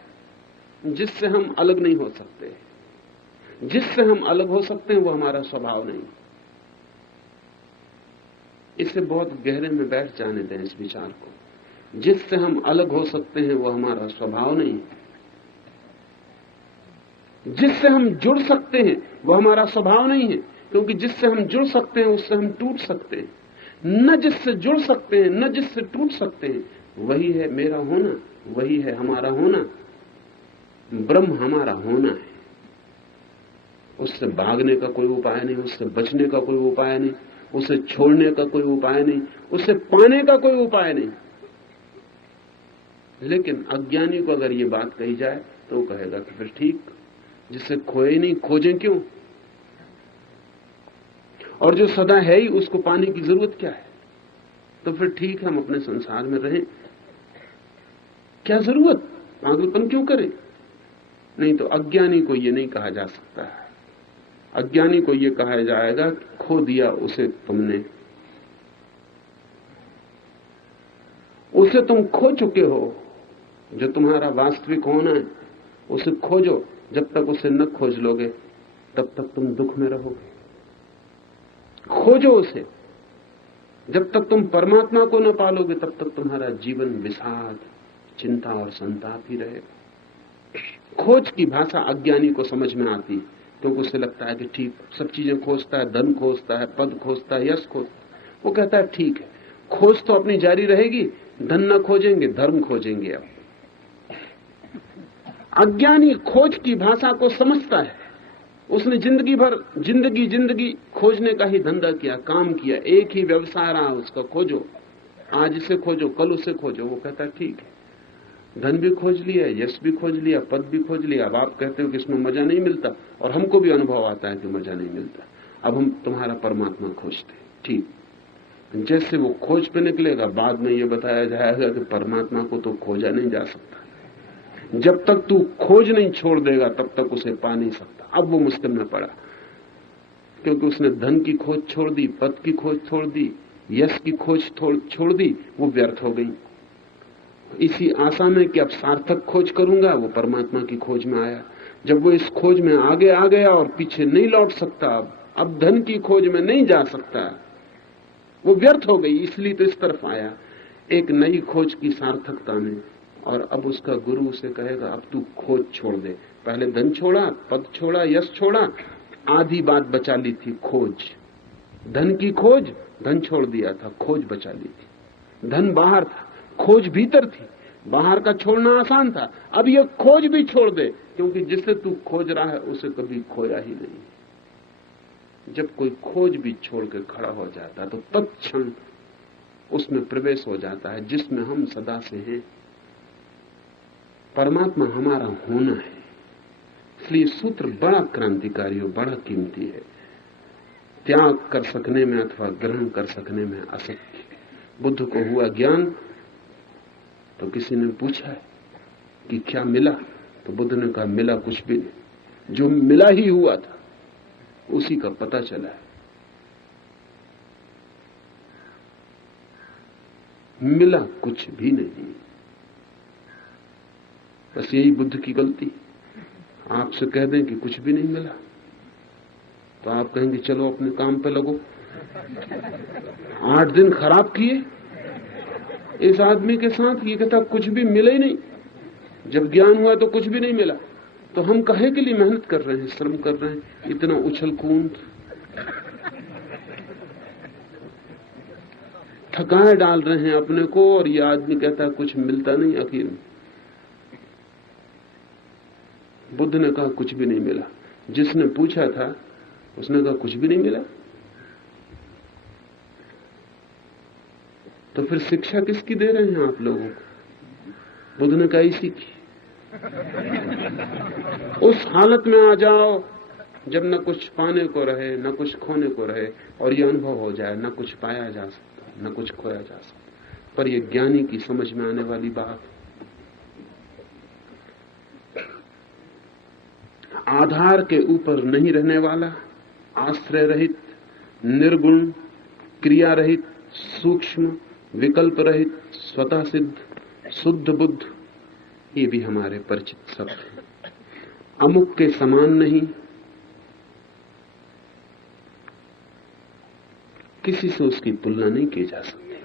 जिससे हम अलग नहीं हो सकते। जिससे हम अलग हो सकते हैं वो हमारा स्वभाव नहीं। इसे बहुत गहरे में बैठ जाने दें इस विचार को। जिससे हम अलग हो सकते हैं वो हमारा स्वभाव नहीं। जिससे हम जुड़ सकते हैं वो हमारा स्वभाव नहीं है, क्योंकि जिससे हम जुड़ सकते हैं उससे हम टूट सकते हैं। न जिससे जुड़ सकते हैं न जिससे टूट सकते हैं, वही है मेरा होना, वही है हमारा होना। ब्रह्म हमारा होना है। उससे भागने का कोई उपाय नहीं, उससे बचने का कोई उपाय नहीं, उसे छोड़ने का कोई उपाय नहीं, उसे पाने का कोई उपाय नहीं। लेकिन अज्ञानी को अगर ये बात कही जाए तो वो कहेगा कि फिर ठीक, जिससे खोए नहीं खोजें क्यों, और जो सदा है ही उसको पाने की जरूरत क्या है। तो फिर ठीक, हम अपने संसार में रहें, क्या जरूरत, पागलपन क्यों करें। नहीं तो अज्ञानी को ये नहीं कहा जा सकता है। अज्ञानी को ये कहा जाएगा खो दिया उसे तुमने, उसे तुम खो चुके हो। जो तुम्हारा वास्तविक होना है उसे खोजो, जब तक उसे न खोज लोगे तब तक तुम दुख में रहोगे। खोजो उसे, जब तक तुम परमात्मा को न पालोगे तब तक तुम्हारा जीवन विषाद, चिंता और संताप ही रहेगा। खोज की भाषा अज्ञानी को समझ में आती है, क्योंकि उसे लगता है कि ठीक, सब चीजें खोजता है, धन खोजता है, पद खोजता है, यश खोजता है। वो कहता है ठीक है, खोज तो अपनी जारी रहेगी, धन न खोजेंगे, धर्म खोजेंगे। अब अज्ञानी खोज की भाषा को समझता है। उसने जिंदगी भर जिंदगी खोजने का ही धंधा किया, काम किया, एक ही व्यवसाय रहा उसका, खोजो, आज इसे खोजो, कल उसे खोजो। वो कहता है ठीक है, धन भी खोज लिया, यश भी खोज लिया, पद भी खोज लिया। अब आप कहते हो कि इसमें मजा नहीं मिलता, और हमको भी अनुभव आता है कि मजा नहीं मिलता। अब हम तुम्हारा परमात्मा खोजते। ठीक, जैसे वो खोज पे निकलेगा, बाद में ये बताया जाएगा कि परमात्मा को तो खोजा नहीं जा सकता। जब तक तू खोज नहीं छोड़ देगा तब तक उसे पा नहीं सकता। अब वो मुश्किल में पड़ा, क्योंकि उसने धन की खोज छोड़ दी, पद की खोज छोड़ दी, यश की खोज छोड़ दी, वो व्यर्थ हो गई। इसी आशा में कि अब सार्थक खोज करूंगा, वो परमात्मा की खोज में आया। जब वो इस खोज में आगे आ गया और पीछे नहीं लौट सकता, अब धन की खोज में नहीं जा सकता, वो व्यर्थ हो गई। इसलिए तो इस तरफ आया, एक नई खोज की सार्थकता में। और अब उसका गुरु उसे कहेगा अब तू खोज छोड़ दे। पहले धन छोड़ा, पद छोड़ा, यश छोड़ा, आधी बात बचा ली थी, खोज। धन की खोज, धन छोड़ दिया था, खोज बचा ली थी। धन बाहर था, खोज भीतर थी। बाहर का छोड़ना आसान था, अब ये खोज भी छोड़ दे, क्योंकि जिसे तू खोज रहा है उसे कभी खोया ही नहीं। जब कोई खोज भी छोड़ के खड़ा हो जाता है तो तत्क्षण उसमें प्रवेश हो जाता है जिसमें हम सदा से हैं। परमात्मा हमारा होना है। इसलिए सूत्र बड़ा क्रांतिकारी और बड़ा कीमती है। त्याग कर सकने में अथवा ग्रहण कर सकने में असत्य। बुद्ध को हुआ ज्ञान तो किसी ने पूछा है कि क्या मिला, तो बुद्ध ने कहा मिला कुछ भी नहीं, जो मिला ही हुआ था उसी का पता चला है। मिला कुछ भी नहीं। बस यही बुद्ध की गलती। आपसे कह दें कि कुछ भी नहीं मिला तो आप कहेंगे चलो अपने काम पे लगो। 8 दिन खराब किए इस आदमी के साथ, ये कहता कुछ भी मिला ही नहीं। जब ज्ञान हुआ तो कुछ भी नहीं मिला, तो हम काहे के लिए मेहनत कर रहे हैं, श्रम कर रहे हैं, इतना उछल कूद, थकाए डाल रहे हैं अपने को, और ये आदमी कहता है कुछ मिलता नहीं। आखिर में बुद्ध ने कहा कुछ भी नहीं मिला। जिसने पूछा था उसने कहा कुछ भी नहीं मिला। तो फिर शिक्षा किसकी दे रहे हैं आप लोगों को? बुद्ध ने कहा इसी की। उस हालत में आ जाओ जब न कुछ पाने को रहे न कुछ खोने को रहे, और ये अनुभव हो जाए न कुछ पाया जा सकता न कुछ खोया जा सकता। पर ये ज्ञानी की समझ में आने वाली बात। आधार के ऊपर नहीं रहने वाला, आश्रय रहित, निर्गुण, क्रिया रहित, सूक्ष्म, विकल्प रहित, स्वतः सिद्ध, शुद्ध बुद्ध, ये भी हमारे परिचित शब्द हैं। अमुक के समान नहीं, किसी से उसकी तुलना नहीं की जा सकती।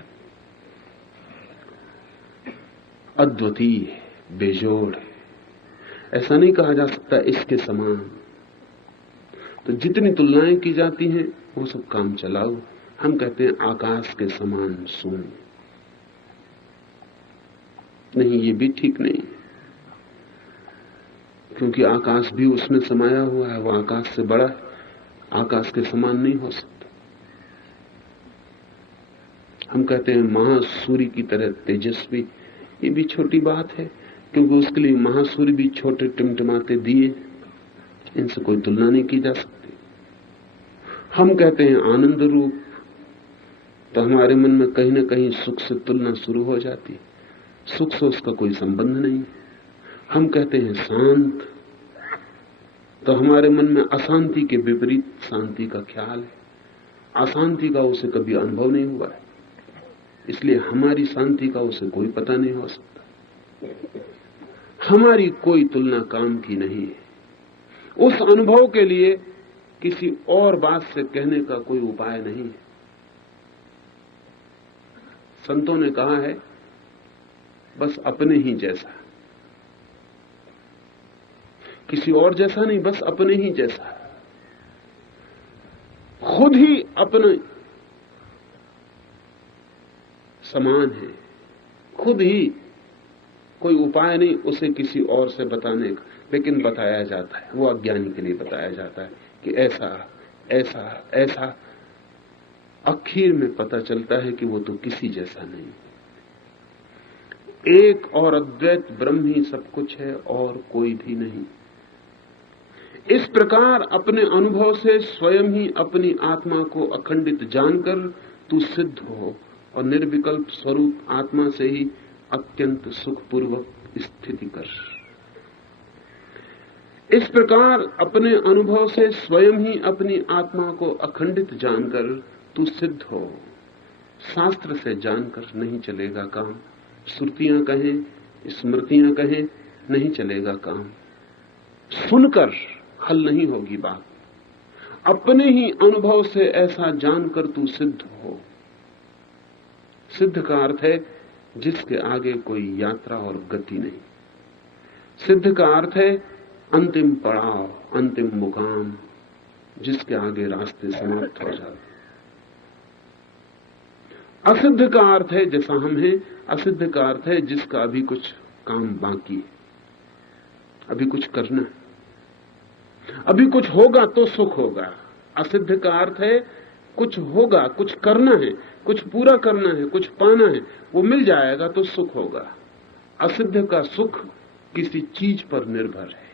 अद्वितीय, बेजोड़, ऐसा नहीं कहा जा सकता इसके समान। तो जितनी तुलनाएं की जाती हैं वो सब काम चलाओ। हम कहते हैं आकाश के समान शून्य। नहीं, ये भी ठीक नहीं, क्योंकि आकाश भी उसमें समाया हुआ है, वो आकाश से बड़ा है, आकाश के समान नहीं हो सकता। हम कहते हैं महासूर्य की तरह तेजस्वी, ये भी छोटी बात है, क्योंकि उसके लिए महासूर्य भी छोटे टिमटिमाते दिए, इनसे कोई तुलना नहीं की जा सकती। हम कहते हैं आनंद रूप, तो हमारे मन में कहीं ना कहीं सुख से तुलना शुरू हो जाती है। सुख से उसका कोई संबंध नहीं। हम कहते हैं शांत, तो हमारे मन में अशांति के विपरीत शांति का ख्याल है। अशांति का उसे कभी अनुभव नहीं हुआ है, इसलिए हमारी शांति का उसे कोई पता नहीं हो सकता। हमारी कोई तुलना काम की नहीं है। उस अनुभव के लिए किसी और बात से कहने का कोई उपाय नहीं है। संतों ने कहा है बस अपने ही जैसा, किसी और जैसा नहीं, बस अपने ही जैसा। खुद ही अपने समान है, खुद ही, कोई उपाय नहीं उसे किसी और से बताने का। लेकिन बताया जाता है, वो अज्ञानी के लिए बताया जाता है कि ऐसा ऐसा ऐसा। आखिर में पता चलता है कि वो तो किसी जैसा नहीं, एक और अद्वैत ब्रह्म ही सब कुछ है और कोई भी नहीं। इस प्रकार अपने अनुभव से स्वयं ही अपनी आत्मा को अखंडित जानकर तू सिद्ध हो और निर्विकल्प स्वरूप आत्मा से ही अत्यंत सुखपूर्वक स्थिति कर। इस प्रकार अपने अनुभव से स्वयं ही अपनी आत्मा को अखंडित जानकर तू सिद्ध हो। शास्त्र से जानकर नहीं चलेगा काम, श्रुतियां कहें, स्मृतियां कहें, नहीं चलेगा काम। सुनकर हल नहीं होगी बात, अपने ही अनुभव से ऐसा जानकर तू सिद्ध हो। सिद्ध का अर्थ है जिसके आगे कोई यात्रा और गति नहीं। सिद्ध का अर्थ है अंतिम पड़ाव, अंतिम मुकाम, जिसके आगे रास्ते समाप्त हो जाते। असिद्ध का अर्थ है जैसा हम हैं, असिद्ध का अर्थ है जिसका अभी कुछ काम बाकी है, अभी कुछ करना है, अभी कुछ होगा तो सुख होगा। असिद्ध का अर्थ है कुछ होगा, कुछ करना है, कुछ पूरा करना है, कुछ पाना है, वो मिल जाएगा तो सुख होगा। असिद्ध का सुख किसी चीज पर निर्भर है।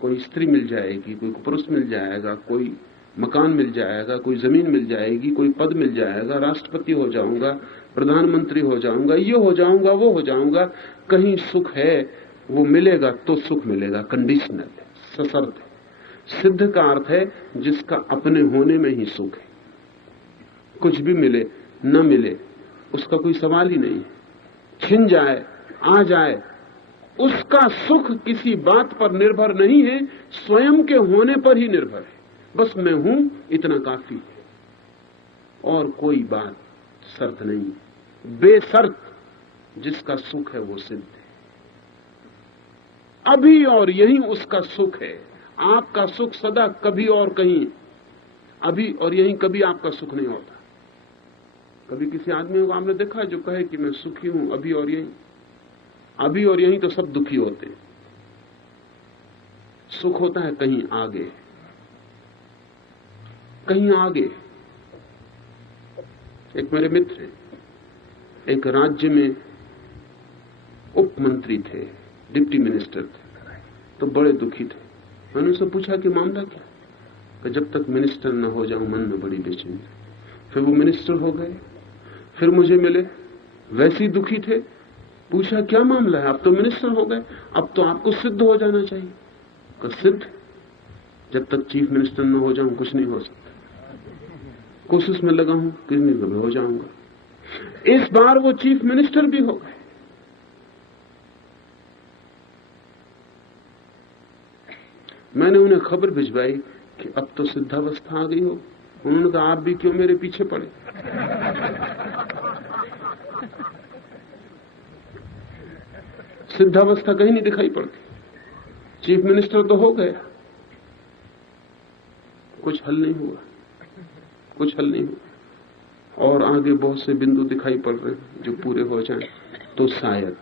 कोई स्त्री मिल जाएगी, कोई पुरुष मिल जाएगा, कोई मकान मिल जाएगा, कोई जमीन मिल जाएगी, कोई पद मिल जाएगा, राष्ट्रपति हो जाऊंगा, प्रधानमंत्री हो जाऊंगा, ये हो जाऊंगा, वो हो जाऊंगा। कहीं सुख है, वो मिलेगा तो सुख मिलेगा, कंडीशनल है, सशर्त है। सिद्ध का अर्थ है जिसका अपने होने में ही सुख है। कुछ भी मिले न मिले उसका कोई सवाल ही नहीं है। छिन जाए आ जाए उसका सुख किसी बात पर निर्भर नहीं है, स्वयं के होने पर ही निर्भर है। बस मैं हूं, इतना काफी है और कोई बात शर्त नहीं। बेशर्त जिसका सुख है वो सिद्ध है। अभी और यही उसका सुख है। आपका सुख सदा कभी और कहीं, अभी और यहीं कभी आपका सुख नहीं होता। कभी किसी आदमी को आपने देखा जो कहे कि मैं सुखी हूं अभी और यहीं? अभी और यहीं तो सब दुखी होते हैं। सुख होता है कहीं आगे, कहीं आगे। एक मेरे मित्र एक राज्य में उप मंत्री थे, डिप्टी मिनिस्टर थे, तो बड़े दुखी थे। मैंने उनसे पूछा कि मामला क्या? कि जब तक मिनिस्टर न हो जाऊं मन में बड़ी बेचैनी। फिर वो मिनिस्टर हो गए, फिर मुझे मिले, वैसे ही दुखी थे। पूछा क्या मामला है? अब तो मिनिस्टर हो गए, अब तो आपको सिद्ध हो जाना चाहिए। तो सिद्ध? जब तक चीफ मिनिस्टर न हो जाऊं कुछ नहीं हो सकता। कोशिश में लगा हूं, कितनी कभी हो जाऊंगा। इस बार वो चीफ मिनिस्टर भी हो गए। मैंने उन्हें खबर भिजवाई कि अब तो सिद्धावस्था आ गई हो। उन्होंने कहा आप भी क्यों मेरे पीछे पड़े? सिद्धावस्था कहीं नहीं दिखाई पड़ती। चीफ मिनिस्टर तो हो गया, कुछ हल नहीं हुआ, कुछ हल नहीं हुआ, और आगे बहुत से बिंदु दिखाई पड़ रहे हैं जो पूरे हो जाएं तो शायद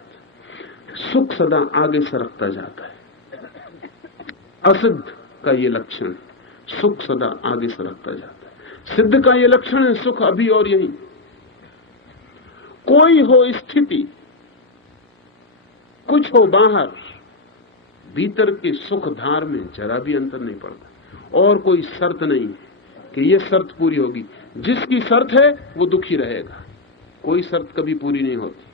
सुख सदा आगे सरकता जाता है। असिद्ध का ये लक्षण, सुख सदा आगे सरकता जाता है। सिद्ध का ये लक्षण है, सुख अभी और यहीं। कोई हो स्थिति, कुछ हो बाहर, भीतर की सुख धार में जरा भी अंतर नहीं पड़ता। और कोई शर्त नहीं है कि ये शर्त पूरी होगी। जिसकी शर्त है वो दुखी रहेगा। कोई शर्त कभी पूरी नहीं होती,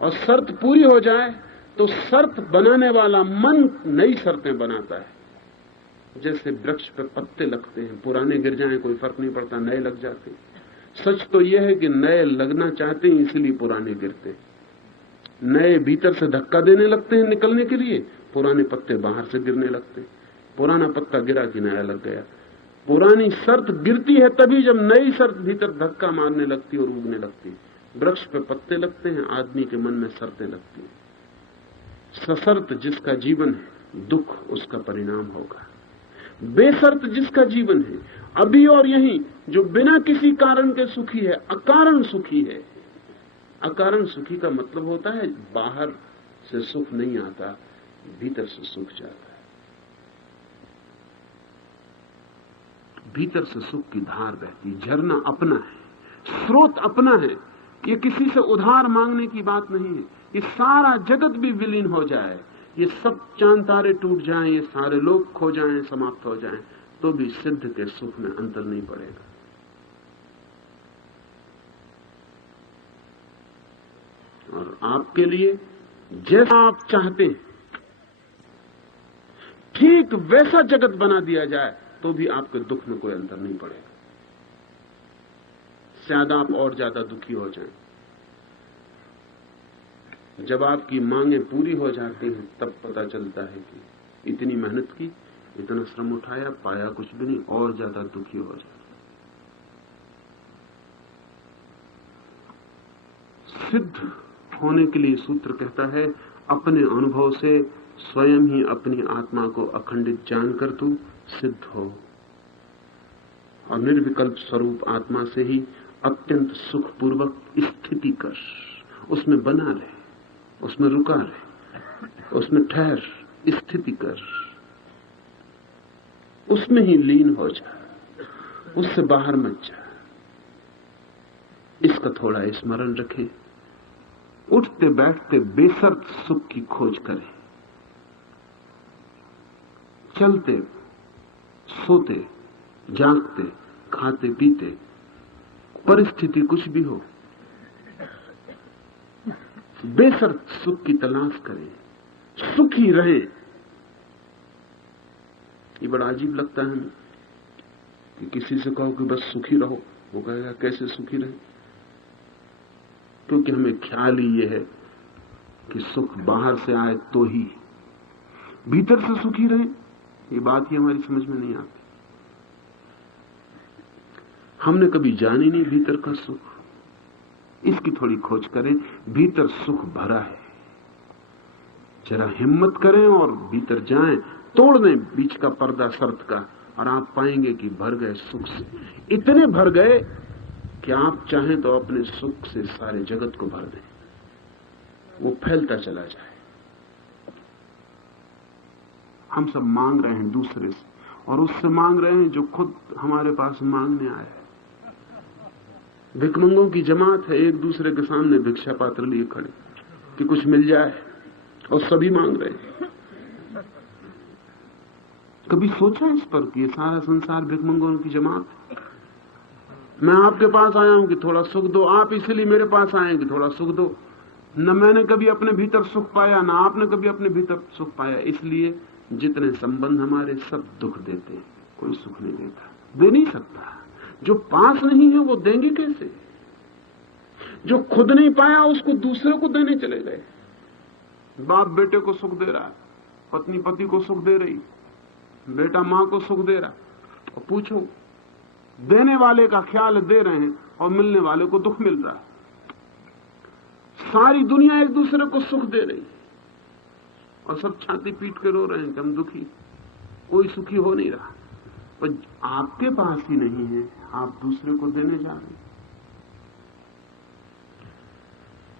और शर्त पूरी हो जाए तो शर्त बनाने वाला मन नई शर्तें बनाता है। जैसे वृक्ष पर पत्ते लगते हैं, पुराने गिर जाएं कोई फर्क नहीं पड़ता, नए लग जाते। सच तो यह है कि नए लगना चाहते हैं, इसलिए पुराने गिरते। नए भीतर से धक्का देने लगते हैं निकलने के लिए, पुराने पत्ते बाहर से गिरने लगते। पुराना पत्ता गिरा कि नया लग गया। पुरानी शर्त गिरती है तभी जब नई शर्त भीतर धक्का मारने लगती और उगने लगती। वृक्ष पे पत्ते लगते हैं, आदमी के मन में शर्तें लगती हैं। सशर्त जिसका जीवन है, दुख उसका परिणाम होगा। बेशर्त जिसका जीवन है, अभी और यहीं, जो बिना किसी कारण के सुखी है, अकारण सुखी है। अकारण सुखी का मतलब होता है बाहर से सुख नहीं आता, भीतर से सुख जाता है। भीतर से सुख की धार बहती, झरना अपना है, स्रोत अपना है। ये किसी से उधार मांगने की बात नहीं है। ये सारा जगत भी विलीन हो जाए, ये सब चांद तारे टूट जाएं, ये सारे लोग खो जाएं, समाप्त हो जाएं, तो भी सिद्ध के सुख में अंतर नहीं पड़ेगा। और आपके लिए जैसा आप चाहते हैं ठीक वैसा जगत बना दिया जाए तो भी आपके दुख में कोई अंतर नहीं पड़ेगा। शायद आप और ज्यादा दुखी हो जाएं। जब आपकी मांगें पूरी हो जाती हैं तब पता चलता है कि इतनी मेहनत की, इतना श्रम उठाया, पाया कुछ भी नहीं, और ज्यादा दुखी हो जाता। सिद्ध होने के लिए सूत्र कहता है, अपने अनुभव से स्वयं ही अपनी आत्मा को अखंडित जानकर तू सिद्ध हो, और निर्विकल्प स्वरूप आत्मा से ही अत्यंत सुखपूर्वक स्थिति कर, उसमें बना रहे, उसमें रुका रहे, उसमें ठहर, स्थिति कर, उसमें ही लीन हो जा, उससे बाहर मत जा। इसका थोड़ा स्मरण रखें। उठते बैठते बेशर्त सुख की खोज करें। चलते, सोते, जागते, खाते पीते, परिस्थिति कुछ भी हो, बेशर्त सुख की तलाश करें, सुखी रहे। ये बड़ा अजीब लगता है हमें कि किसी से कहो कि बस सुखी रहो, वो कहेगा कैसे सुखी रहे? क्योंकि हमें ख्याल ही ये है कि सुख बाहर से आए तो ही, भीतर से सुखी रहे, ये बात ही हमारी समझ में नहीं आती। हमने कभी जानी नहीं भीतर का सुख, इसकी थोड़ी खोज करें। भीतर सुख भरा है, जरा हिम्मत करें और भीतर जाएं, तोड़ दें बीच का पर्दा शर्त का, और आप पाएंगे कि भर गए सुख से। इतने भर गए कि आप चाहें तो अपने सुख से सारे जगत को भर दें, वो फैलता चला जाए। हम सब मांग रहे हैं दूसरे से, और उससे मांग रहे हैं जो खुद हमारे पास मांगने आए। भिखमंगों की जमात है, एक दूसरे के सामने भिक्षा पात्र लिए खड़े कि कुछ मिल जाए, और सभी मांग रहे हैं। कभी सोचा इस पर कि ये सारा संसार भिखमंगों की जमात है? मैं आपके पास आया हूं कि थोड़ा सुख दो, आप इसलिए मेरे पास आए कि थोड़ा सुख दो। न मैंने कभी अपने भीतर सुख पाया, न आपने कभी अपने भीतर सुख पाया। इसलिए जितने संबंध हमारे सब दुख देते हैं, कोई सुख नहीं देता, दे नहीं सकता। जो पास नहीं है वो देंगे कैसे? जो खुद नहीं पाया उसको दूसरे को देने चले गए। बाप बेटे को सुख दे रहा है, पत्नी पति को सुख दे रही, बेटा मां को सुख दे रहा, और पूछो देने वाले का ख्याल दे रहे हैं और मिलने वाले को दुख मिल रहा है। सारी दुनिया एक दूसरे को सुख दे रही, और सब छाती पीट के रो रहे हैं कि हम दुखी, कोई सुखी हो नहीं रहा। पर आपके पास ही नहीं है, आप दूसरे को देने जा रहे हैं।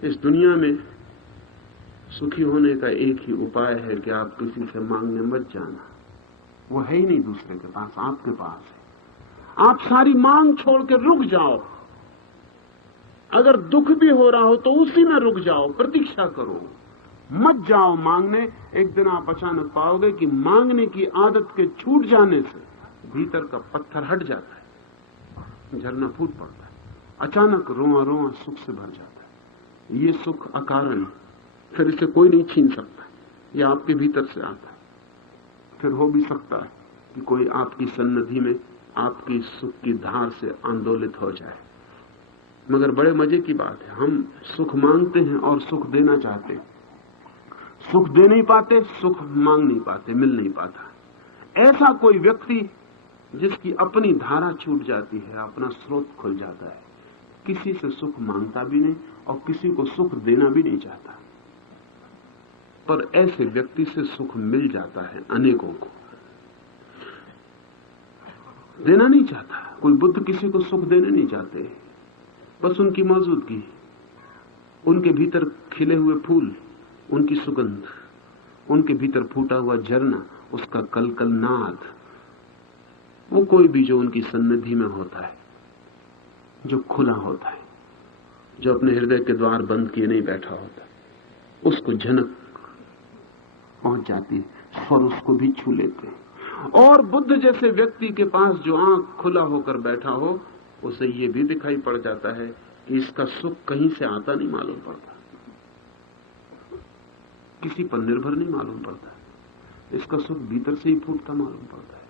इस दुनिया में सुखी होने का एक ही उपाय है कि आप किसी से मांगने मत जाना। वो है ही नहीं दूसरे के पास, आपके पास है। आप सारी मांग छोड़ के रुक जाओ। अगर दुख भी हो रहा हो तो उसी में रुक जाओ, प्रतीक्षा करो, मत जाओ मांगने। एक दिन आप अचानक पाओगे कि मांगने की आदत के छूट जाने से भीतर का पत्थर हट जाता है, झरना फूट पड़ता है, अचानक रोआ रोआ सुख से भर जाता है। ये सुख अकारण, फिर इसे कोई नहीं छीन सकता, ये आपके भीतर से आता है। फिर हो भी सकता है कि कोई आपकी सन्निधि में आपकी सुख की धार से आंदोलित हो जाए। मगर बड़े मजे की बात है, हम सुख मांगते हैं और सुख देना चाहते हैं। सुख दे नहीं पाते, सुख मांग नहीं पाते, मिल नहीं पाता। ऐसा कोई व्यक्ति जिसकी अपनी धारा छूट जाती है, अपना स्रोत खुल जाता है, किसी से सुख मांगता भी नहीं और किसी को सुख देना भी नहीं चाहता। पर ऐसे व्यक्ति से सुख मिल जाता है अनेकों को। देना नहीं चाहता कोई, बुद्ध किसी को सुख देने नहीं चाहते, बस उनकी मौजूदगी, उनके भीतर खिले हुए फूल, उनकी सुगंध, उनके भीतर फूटा हुआ झरना, उसका कलकल नाद, वो कोई भी जो उनकी सन्निधि में होता है, जो खुला होता है, जो अपने हृदय के द्वार बंद किए नहीं बैठा होता, उसको झनक पहुंच जाती है, स्वर उसको भी छू लेते हैं। और बुद्ध जैसे व्यक्ति के पास जो आंख खुला होकर बैठा हो, उसे ये भी दिखाई पड़ जाता है कि इसका सुख कहीं से आता नहीं मालूम पड़ता, किसी पर निर्भर नहीं मालूम पड़ता, इसका सुख भीतर से ही फूटता मालूम पड़ता है।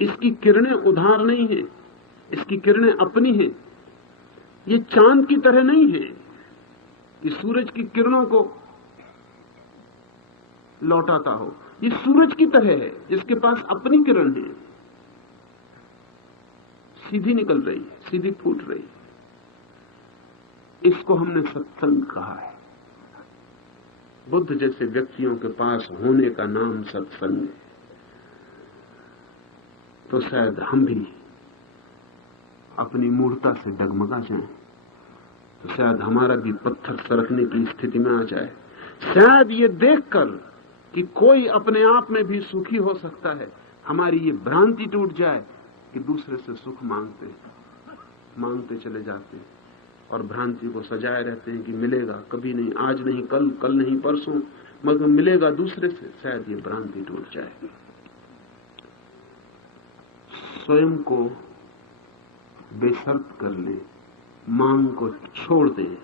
इसकी किरणें उधार नहीं है, इसकी किरणें अपनी हैं। ये चांद की तरह नहीं है कि सूरज की किरणों को लौटाता हो, ये सूरज की तरह है जिसके पास अपनी किरण है, सीधी निकल रही है, सीधी फूट रही है। इसको हमने सत्संग कहा है। बुद्ध जैसे व्यक्तियों के पास होने का नाम सत्संग है। तो शायद हम भी अपनी मूर्खता से डगमगा जाएं, तो शायद हमारा भी पत्थर सरकने की स्थिति में आ जाए। शायद ये देखकर कि कोई अपने आप में भी सुखी हो सकता है, हमारी ये भ्रांति टूट जाए कि दूसरे से सुख मांगते चले जाते हैं और भ्रांति को सजाए रहते हैं कि मिलेगा, कभी नहीं, आज नहीं कल, कल नहीं परसों, मगर मिलेगा दूसरे से। शायद ये भ्रांति टूट जाए। स्वयं को बेशर्त कर ले, मांग को छोड़ दें,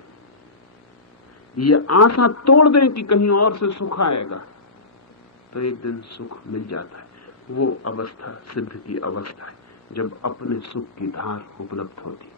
ये आशा तोड़ दें कि कहीं और से सुख आएगा, तो एक दिन सुख मिल जाता है। वो अवस्था सिद्ध की अवस्था है जब अपने सुख की धार उपलब्ध होती है।